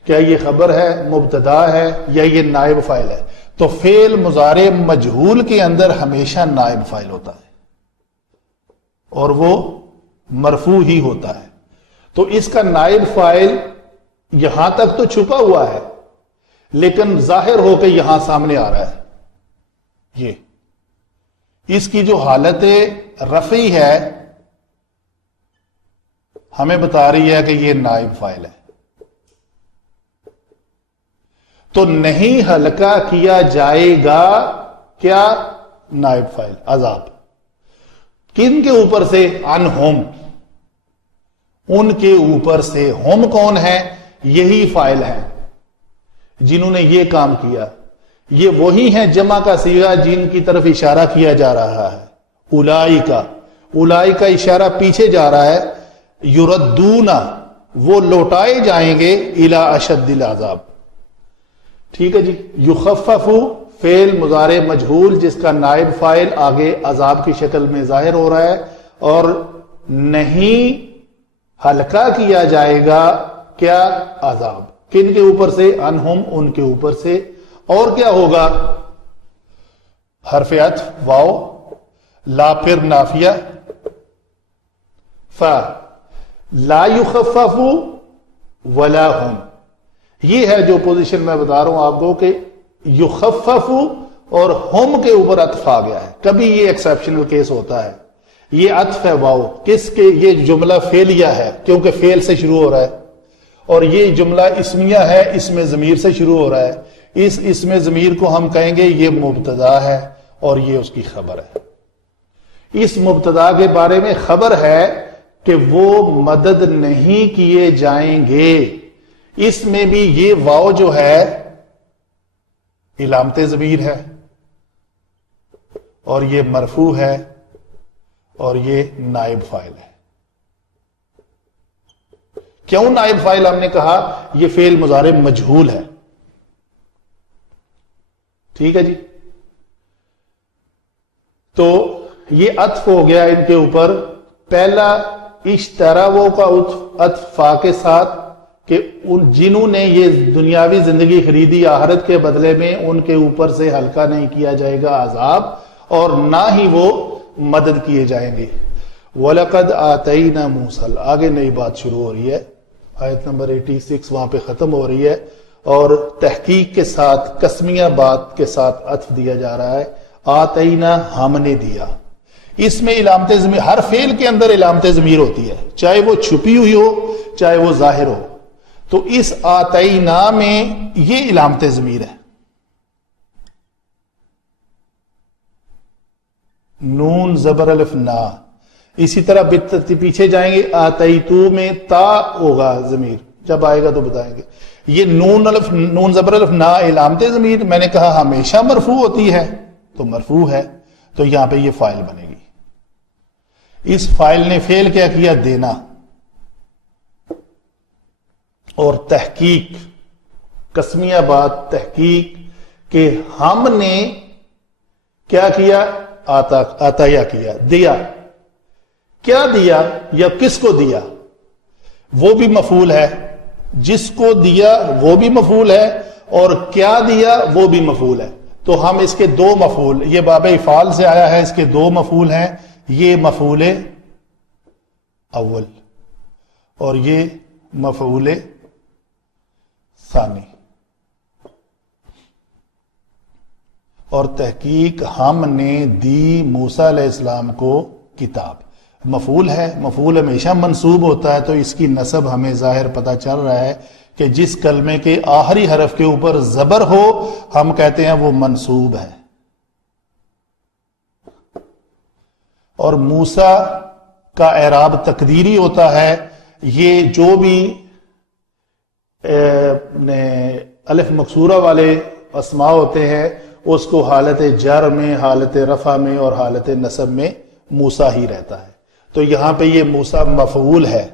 کیا یہ خبر ہے، مبتدا ہے، یا یہ نائب فاعل ہے؟ تو فعل مضارع مجہول کے اندر ہمیشہ نائب فاعل ہوتا ہے اور وہ مرفوع ہی ہوتا ہے۔ تو اس کا نائب فاعل یہاں تک تو چھپا ہوا ہے لیکن ظاہر ہو کے یہاں سامنے آ رہا ہے۔ یہ اس کی جو حالت رفعی ہے ہمیں بتا رہی ہے کہ یہ نائب فاعل ہے، تو نہیں ہلکا کیا جائے گا کیا؟ نائب فاعل عذاب۔ کن کے اوپر سے؟ انہم، ان کے اوپر سے۔ ہم کون ہے؟ یہی فاعل ہیں جنہوں نے یہ کام کیا، یہ وہی ہیں جمع کا صیغہ جن کی طرف اشارہ کیا جا رہا ہے، اولائی کا۔ اولائی کا اشارہ پیچھے جا رہا ہے، یردون، وہ لوٹائے جائیں گے، الی اشد العذاب۔ ٹھیک ہے جی، یخفف فعل مضارع مجہول جس کا نائب فاعل آگے عذاب کی شکل میں ظاہر ہو رہا ہے، اور نہیں ہلکا کیا جائے گا کیا؟ عذاب۔ کن کے اوپر سے؟ انہم، ان کے اوپر سے۔ اور کیا ہوگا؟ حرف عطف واو، لا پھر نافیہ، لا یخفف ولا ہم۔ یہ ہے جو پوزیشن میں بتا رہا ہوں آپ کو کہ یخفف اور ہم کے اوپر عطف آ گیا ہے۔ کبھی یہ ایکسیپشنل کیس ہوتا ہے، یہ عطف ہے واو، کس کے؟ یہ جملہ فعلیہ ہے کیونکہ فعل سے شروع ہو رہا ہے، اور یہ جملہ اسمیہ ہے، اس میں ضمیر سے شروع ہو رہا ہے۔ اس میں ضمیر کو ہم کہیں گے یہ مبتدا ہے اور یہ اس کی خبر ہے۔ اس مبتدا کے بارے میں خبر ہے کہ وہ مدد نہیں کیے جائیں گے۔ اس میں بھی یہ واو جو ہے علامت ضمیر ہے، اور یہ مرفوع ہے، اور یہ نائب فاعل ہے۔ کیوں نائب فاعل ہم نے کہا؟ یہ فعل مضارع مجہول ہے۔ ٹھیک ہے جی، تو یہ عطف ہو گیا ان کے اوپر۔ پہلا اشتراو کا عطف فا کے ساتھ، کہ جنہوں نے یہ دنیاوی زندگی خریدی آخرت کے بدلے میں ان کے اوپر سے ہلکا نہیں کیا جائے گا عذاب، اور نہ ہی وہ مدد کیے جائیں گے۔ وَلَقَدْ آتَيْنَا مُوسَىٰ، آگے نئی بات شروع ہو رہی ہے، آیت نمبر 86 وہاں پہ ختم ہو رہی ہے، اور تحقیق کے ساتھ قسمیہ بات کے ساتھ عطف دیا جا رہا ہے۔ آتینا، ہم نے دیا۔ اس میں علامت ضمیر، ہر فعل کے اندر علامت ضمیر ہوتی ہے، چاہے وہ چھپی ہوئی ہو چاہے وہ ظاہر ہو. تو اس آتینا میں یہ علامت ضمیر ہے. نون زبر الف نا. اسی طرح پیچھے جائیں گے، آتیتو میں تا ہوگا ضمیر، جب آئے گا تو بتائیں گے. یہ نون زبر الف نا علامت ضمیر میں نے کہا ہمیشہ مرفوع ہوتی ہے، تو مرفوع ہے، تو یہاں پہ یہ فاعل بنے گی. اس فاعل نے فعل کیا کیا؟ دینا. اور تحقیق، قسمیہ بات تحقیق کہ ہم نے کیا کیا؟ عطیہ کیا، دیا. کیا دیا یا کس کو دیا؟ وہ بھی مفعول ہے، جس کو دیا وہ بھی مفعول ہے، اور کیا دیا وہ بھی مفعول ہے. تو ہم اس کے دو مفعول، یہ باب افعال سے آیا ہے، اس کے دو مفعول ہیں. یہ مفعول اول اور یہ مفعول ثانی. اور تحقیق ہم نے دی موسیٰ علیہ السلام کو کتاب. مفعول ہے، مفعول ہمیشہ منصوب ہوتا ہے، تو اس کی نسب ہمیں ظاہر پتہ چل رہا ہے کہ جس کلمے کے آخری حرف کے اوپر زبر ہو ہم کہتے ہیں وہ منصوب ہے. اور موسیٰ کا اعراب تقدیری ہوتا ہے. یہ جو بھی الف مکسورہ والے اسماء ہوتے ہیں اس کو حالت جر میں، حالت رفع میں اور حالت نصب میں موسیٰ ہی رہتا ہے. تو یہاں پہ یہ موسیٰ مفعول ہے،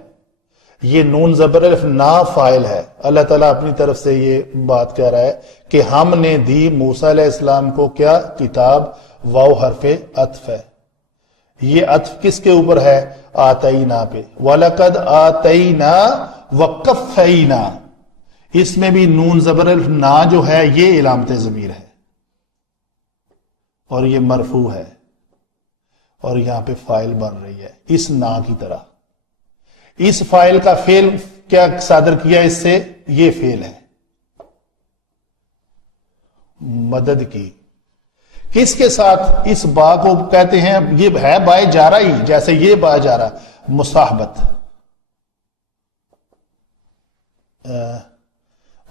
یہ نون زبر الف نا فاعل ہے. اللہ تعالیٰ اپنی طرف سے یہ بات کہہ رہا ہے کہ ہم نے دی موسیٰ علیہ السلام کو کیا؟ کتاب. واو حرف عطف ہے. یہ عطف کس کے اوپر ہے؟ آتینا پہ. وَلَقَدْ آتَيْنَا وَقَفَّيْنَا. اس میں بھی نون زبر الف نا جو ہے یہ علامت ضمیر ہے اور یہ مرفوع ہے، اور یہاں پہ فاعل بن رہی ہے اس نا کی طرح. اس فاعل کا فعل کیا صادر کیا اس سے؟ یہ فعل ہے مدد کی. کس کے ساتھ؟ اس با کو کہتے ہیں، یہ ہے بائے جارہ ہی، جیسے یہ با جارہ. مصاحبت،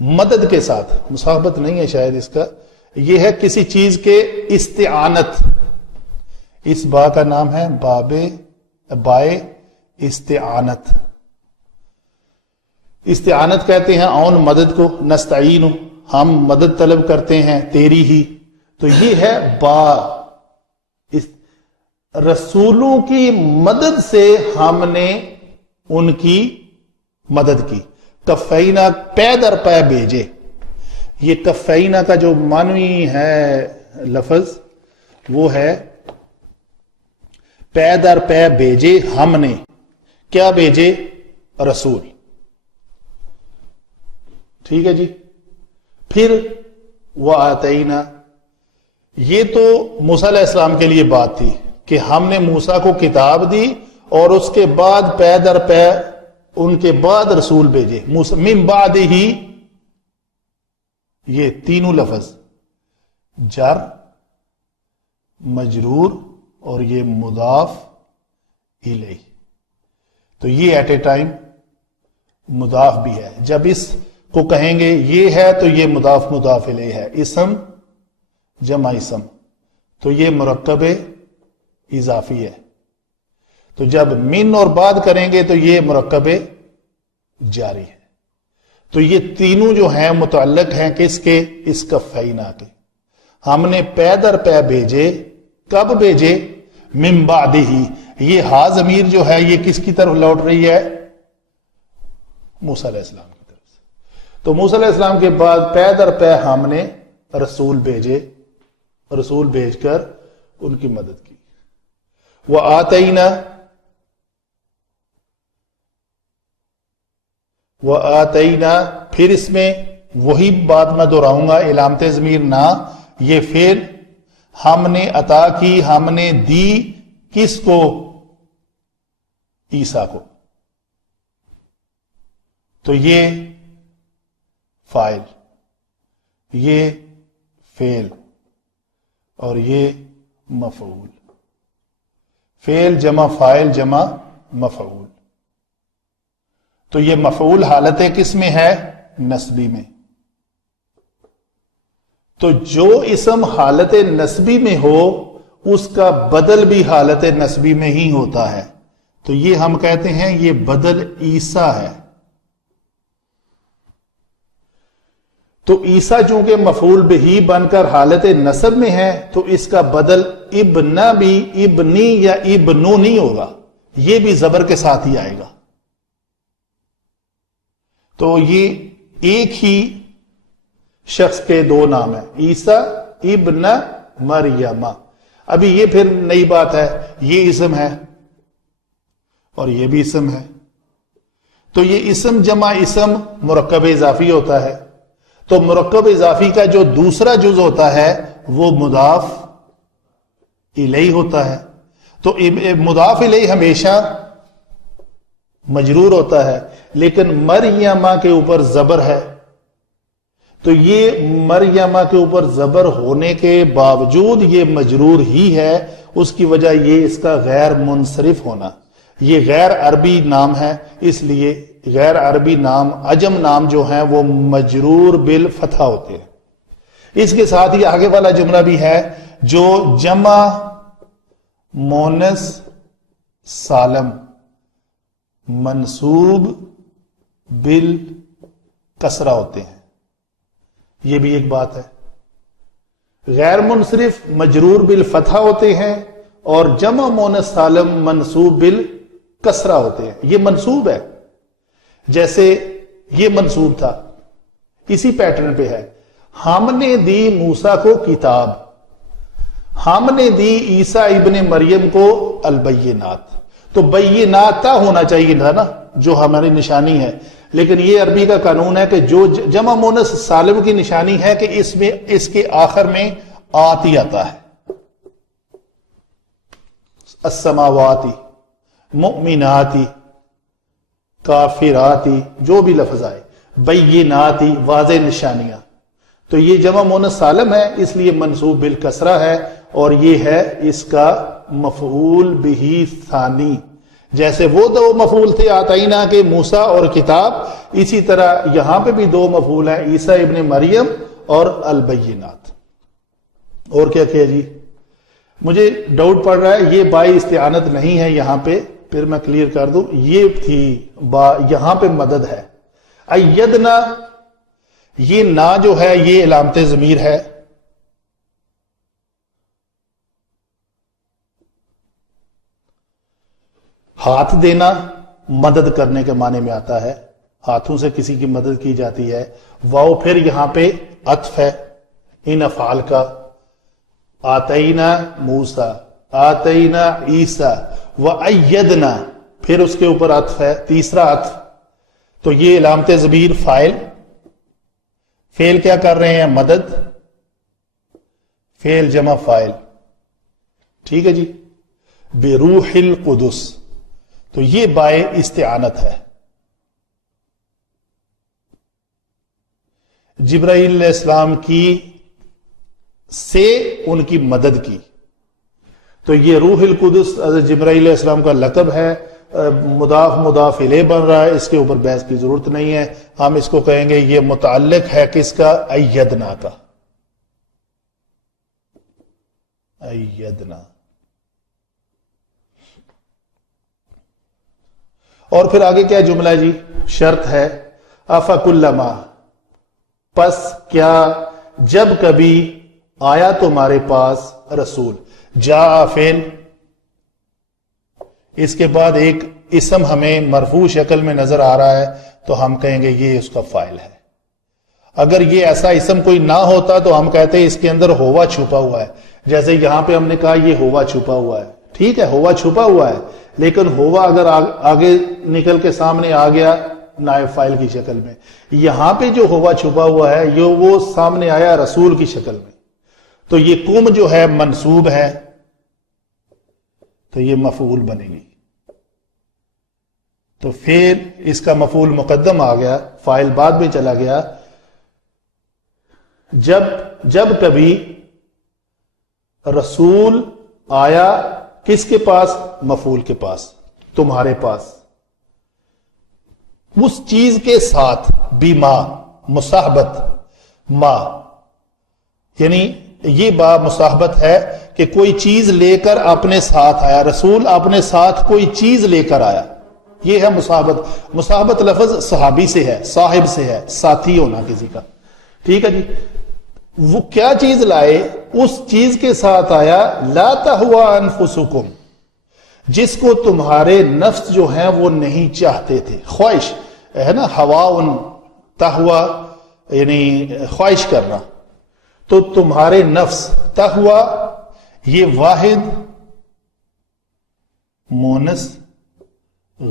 مدد کے ساتھ. مصاحبت نہیں ہے شاید اس کا، یہ ہے کسی چیز کے استعانت. اس با کا نام ہے بائے استعانت. استعانت کہتے ہیں اون مدد کو. نستعین، ہم مدد طلب کرتے ہیں تیری ہی. تو یہ ہے با. رسولوں کی مدد سے ہم نے ان کی مدد کی. کفینا پے در پے بھیجے. یہ کفینا کا جو معنی ہے لفظ وہ ہے پے در پے بھیجے. ہم نے کیا بھیجے؟ رسول. ٹھیک ہے جی. پھر وَآتَيْنَا، یہ تو موسیٰ علیہ السلام کے لیے بات تھی کہ ہم نے موسیٰ کو کتاب دی اور اس کے بعد پے در پے ان کے بعد رسول بھیجے. من بعد ہی، یہ تینوں لفظ جر، مجرور اور یہ مضاف الیہ. تو یہ ایٹ اے ٹائم مضاف بھی ہے. جب اس کو کہیں گے یہ ہے تو یہ مضاف الیہ ہے. اسم جمع اسم، تو یہ مرکب اضافی ہے. تو جب من اور بعد کریں گے تو یہ مرکب جاری ہے. تو یہ تینوں جو ہیں متعلق ہیں کس کے؟ اس کفینا کے. ہم نے پے در پے بھیجے. کب بھیجے؟ من بعد ہی. یہ ہا ضمیر جو ہے یہ کس کی طرف لوٹ رہی ہے؟ موسیٰ علیہ السلام کی طرف سے. تو موسیٰ علیہ السلام کے بعد پے در پے ہم نے رسول بھیجے، رسول بھیج کر ان کی مدد کی. وَآتَيْنَا، پھر اس میں وہی بات میں دہراؤں گا، علامت ضمیر نہ، یہ فعل ہم نے عطا کی، ہم نے دی کس کو؟ عیسیٰ کو. تو یہ فاعل، یہ فعل اور یہ مفعول. فعل جمع فاعل جمع مفعول. تو یہ مفعول حالت کس میں ہے؟ نسبی میں. تو جو اسم حالت نسبی میں ہو اس کا بدل بھی حالت نسبی میں ہی ہوتا ہے. تو یہ ہم کہتے ہیں یہ بدل عیسیٰ ہے. تو عیسیٰ چونکہ مفعول بہی بن کر حالت نسب میں ہے تو اس کا بدل ابن بھی ابنی یا ابنو نہیں ہوگا، یہ بھی زبر کے ساتھ ہی آئے گا. تو یہ ایک ہی شخص کے دو نام ہیں، عیسیٰ ابن مریم. ابھی یہ پھر نئی بات ہے، یہ اسم ہے اور یہ بھی اسم ہے. تو یہ اسم جمع اسم مرکب اضافی ہوتا ہے. تو مرکب اضافی کا جو دوسرا جز ہوتا ہے وہ مضاف الیہ ہوتا ہے. تو مضاف الیہ ہمیشہ مجرور ہوتا ہے، لیکن مریمہ کے اوپر زبر ہے. تو یہ مریمہ کے اوپر زبر ہونے کے باوجود یہ مجرور ہی ہے. اس کی وجہ یہ اس کا غیر منصرف ہونا. یہ غیر عربی نام ہے، اس لیے غیر عربی نام عجم نام جو ہیں وہ مجرور بالفتحہ ہوتے ہیں. اس کے ساتھ یہ آگے والا جملہ بھی ہے جو جمع مونس سالم منصوب بالکسرہ ہوتے ہیں. یہ بھی ایک بات ہے. غیر منصرف مجرور بالفتحہ ہوتے ہیں اور جمع مونس سالم منصوب بالکسرہ ہوتے ہیں. یہ منصوب ہے، جیسے یہ منصوب تھا، اسی پیٹرن پہ ہے. ہم نے دی موسیٰ کو کتاب، ہم نے دی عیسیٰ ابن مریم کو البینات. تو بینات ہونا چاہیے تھا نا، جو ہماری نشانی ہے. لیکن یہ عربی کا قانون ہے کہ جو جمع مونس سالم کی نشانی ہے کہ اس کے آخر میں آتی آتا ہے. السماواتی، مؤمناتی، کافراتی، جو بھی لفظ آئے، بیناتی، واضح نشانیاں. تو یہ جمع مونس سالم ہے، اس لیے منصوب بالکسرہ ہے اور یہ ہے اس کا مفعول بہی ثانی. جیسے وہ دو مفعول تھے آتینا کے موسیٰ اور کتاب، اسی طرح یہاں پہ بھی دو مفعول ہیں، عیسیٰ ابن مریم اور البینات. اور کیا کیا جی؟ مجھے ڈاؤٹ پڑ رہا ہے یہ بائی استعانت نہیں ہے یہاں پہ، پھر میں کلیئر کر دوں. یہ تھی یہاں پہ مدد ہے. ایدنا، یہ نا جو ہے یہ علامت ضمیر ہے. ہاتھ دینا مدد کرنے کے معنی میں آتا ہے، ہاتھوں سے کسی کی مدد کی جاتی ہے. واو پھر یہاں پہ عطف ہے ان افعال کا. آتینا موسیٰ، آتینا عیسیٰ، وَأَيَّدْنَا پھر اس کے اوپر عطف ہے، تیسرا عطف. تو یہ علامت ضمیر فاعل. فعل کیا کر رہے ہیں؟ مدد. فعل جمع فاعل. ٹھیک ہے جی. بروح القدس، تو یہ بائے استعانت ہے. جبرائیل علیہ السلام کی سے ان کی مدد کی. تو یہ روح القدس حضرت جبرائیل علیہ السلام کا لقب ہے. مضاف مضاف الیہ بن رہا ہے، اس کے اوپر بحث کی ضرورت نہیں ہے. ہم اس کو کہیں گے یہ متعلق ہے کس کا؟ ایدنا کا. ایدنا. اور پھر آگے کیا جملہ ہے جی؟ شرط ہے. افکلما، پس کیا جب کبھی آیا تمہارے پاس رسول. جاء فعل، اس کے بعد ایک اسم ہمیں مرفوع شکل میں نظر آ رہا ہے تو ہم کہیں گے یہ اس کا فاعل ہے. اگر یہ ایسا اسم کوئی نہ ہوتا تو ہم کہتے ہیں اس کے اندر ہوا چھپا ہوا ہے. جیسے یہاں پہ ہم نے کہا یہ ہوا چھپا ہوا ہے. ٹھیک ہے، ہوا چھپا ہوا ہے، لیکن ہوا اگر آگے نکل کے سامنے آ گیا نائب فاعل کی شکل میں. یہاں پہ جو ہوا چھپا ہوا ہے یہ وہ سامنے آیا رسول کی شکل میں. تو یہ کم جو ہے منصوب ہے تو یہ مفعول بنے گی. تو پھر اس کا مفعول مقدم آ گیا، فاعل بعد میں چلا گیا. جب کبھی رسول آیا کس کے پاس؟ مفعول کے پاس، تمہارے پاس، اس چیز کے ساتھ، بما، مصاحبت، ما، یعنی یہ با مصاحبت ہے کہ کوئی چیز لے کر اپنے ساتھ آیا، رسول اپنے ساتھ کوئی چیز لے کر آیا، یہ ہے مصاحبت۔ مصاحبت لفظ صحابی سے ہے، صاحب سے ہے، ساتھی ہونا کسی کا، ٹھیک ہے جی۔ وہ کیا چیز لائے؟ اس چیز کے ساتھ آیا، لا تہوی انفسکم، جس کو تمہارے نفس جو ہیں وہ نہیں چاہتے تھے، خواہش ہے نا، ہوا تہوی یعنی خواہش کرنا، تو تمہارے نفس، تہوی یہ واحد مونس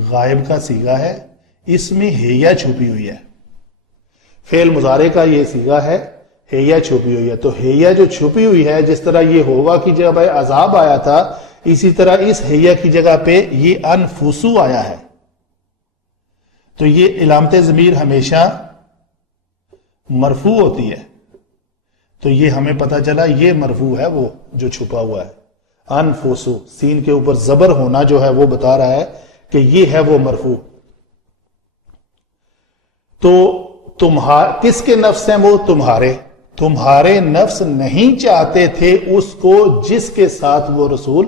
غائب کا صیغہ ہے، اس میں ہیا چھپی ہوئی ہے، فعل مضارع کا یہ صیغہ ہے، ہیا چھپی ہوئی ہے، تو ہیا جو چھپی ہوئی ہے، جس طرح یہ ہوا کی جگہ پہ عذاب آیا تھا، اسی طرح اس ہیا کی جگہ پہ یہ انفسو آیا ہے، تو یہ علامت ضمیر ہمیشہ مرفوع ہوتی ہے، تو یہ ہمیں پتا چلا یہ مرفوع ہے، وہ جو چھپا ہوا ہے، انفسو، سین کے اوپر زبر ہونا جو ہے وہ بتا رہا ہے کہ یہ ہے وہ مرفوع۔ تو کس کے نفس ہیں وہ؟ تمہارے نفس نہیں چاہتے تھے اس کو جس کے ساتھ وہ رسول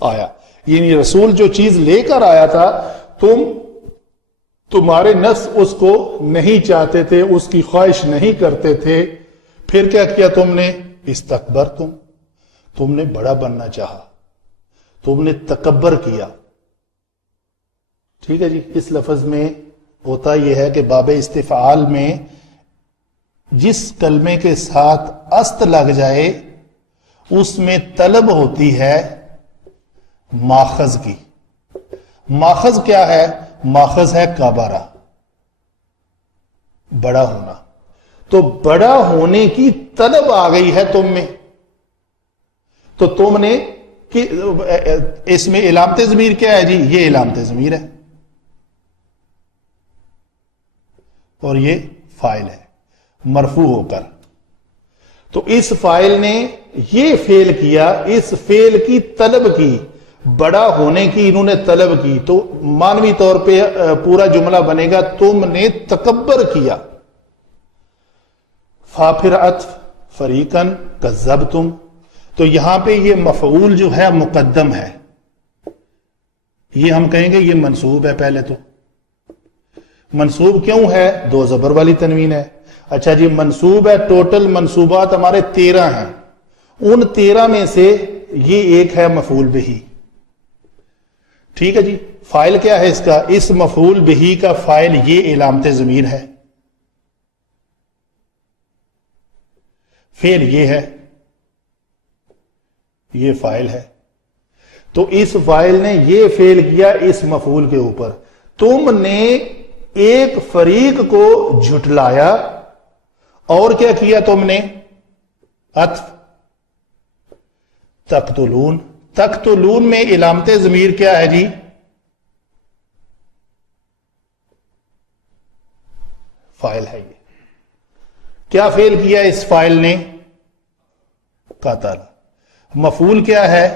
آیا، یعنی رسول جو چیز لے کر آیا تھا تمہارے نفس اس کو نہیں چاہتے تھے، اس کی خواہش نہیں کرتے تھے، پھر کیا کیا تم نے؟ استکبرتم، تم نے بڑا بننا چاہا، تم نے تکبر کیا، ٹھیک ہے جی۔ اس لفظ میں ہوتا یہ ہے کہ باب استفعال میں جس کلمے کے ساتھ است لگ جائے اس میں طلب ہوتی ہے ماخذ کی۔ ماخذ کیا ہے؟ ماخذ ہے کبارہ، بڑا ہونا، تو بڑا ہونے کی طلب آ گئی ہے تم میں، تو تم نے اس میں علامت ضمیر کیا ہے جی؟ یہ علامت ضمیر ہے اور یہ فاعل ہے مرفوع ہو کر، تو اس فاعل نے یہ فعل کیا، اس فعل کی طلب کی، بڑا ہونے کی انہوں نے طلب کی، تو معنوی طور پہ پورا جملہ بنے گا تم نے تکبر کیا۔ پھر عطف فریقاً کذبتم، تو یہاں پہ یہ مفعول جو ہے مقدم ہے، یہ ہم کہیں گے یہ منصوب ہے۔ پہلے تو منصوب کیوں ہے؟ دو زبر والی تنوین ہے۔ اچھا جی، منصوب ہے، ٹوٹل منصوبات ہمارے 13 ہیں، ان 13 میں سے یہ ایک ہے مفعول بہی، ٹھیک ہے جی۔ فاعل کیا ہے اس کا؟ اس مفعول بہی کا فاعل یہ علامت ضمیر ہے، فعل یہ ہے، یہ فاعل ہے، تو اس فاعل نے یہ فعل کیا اس مفعول کے اوپر، تم نے ایک فریق کو جھٹلایا، اور کیا کیا تم نے؟ عطف تقتلون، تقتلون میں علامت ضمیر کیا ہے جی؟ فاعل ہے۔ یہ کیا فعل کیا اس فاعل نے؟ قتل۔ مفعول کیا ہے؟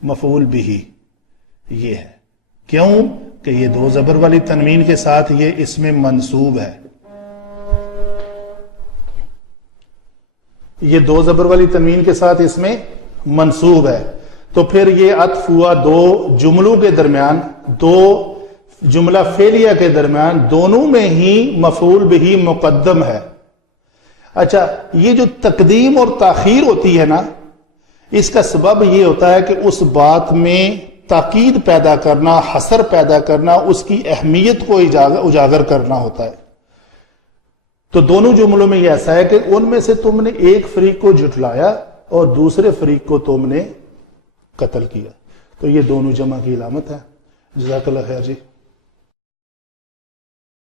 مفعول بہی یہ ہے، کیوں کہ یہ دو زبر والی تنوین کے ساتھ یہ اس میں منصوب ہے، یہ دو زبر والی تنوین کے ساتھ اس میں منصوب ہے، تو پھر یہ عطف ہوا دو جملوں کے درمیان، دو جملہ فعلیہ کے درمیان، دونوں میں ہی مفعول بہی مقدم ہے۔ اچھا، یہ جو تقدیم اور تاخیر ہوتی ہے نا، اس کا سبب یہ ہوتا ہے کہ اس بات میں تاکید پیدا کرنا، حصر پیدا کرنا، اس کی اہمیت کو اجاگر کرنا ہوتا ہے۔ تو دونوں جملوں میں یہ ایسا ہے کہ ان میں سے تم نے ایک فریق کو جھٹلایا اور دوسرے فریق کو تم نے قتل کیا، تو یہ دونوں جمع کی علامت ہے۔ جزاک اللہ خیر جی۔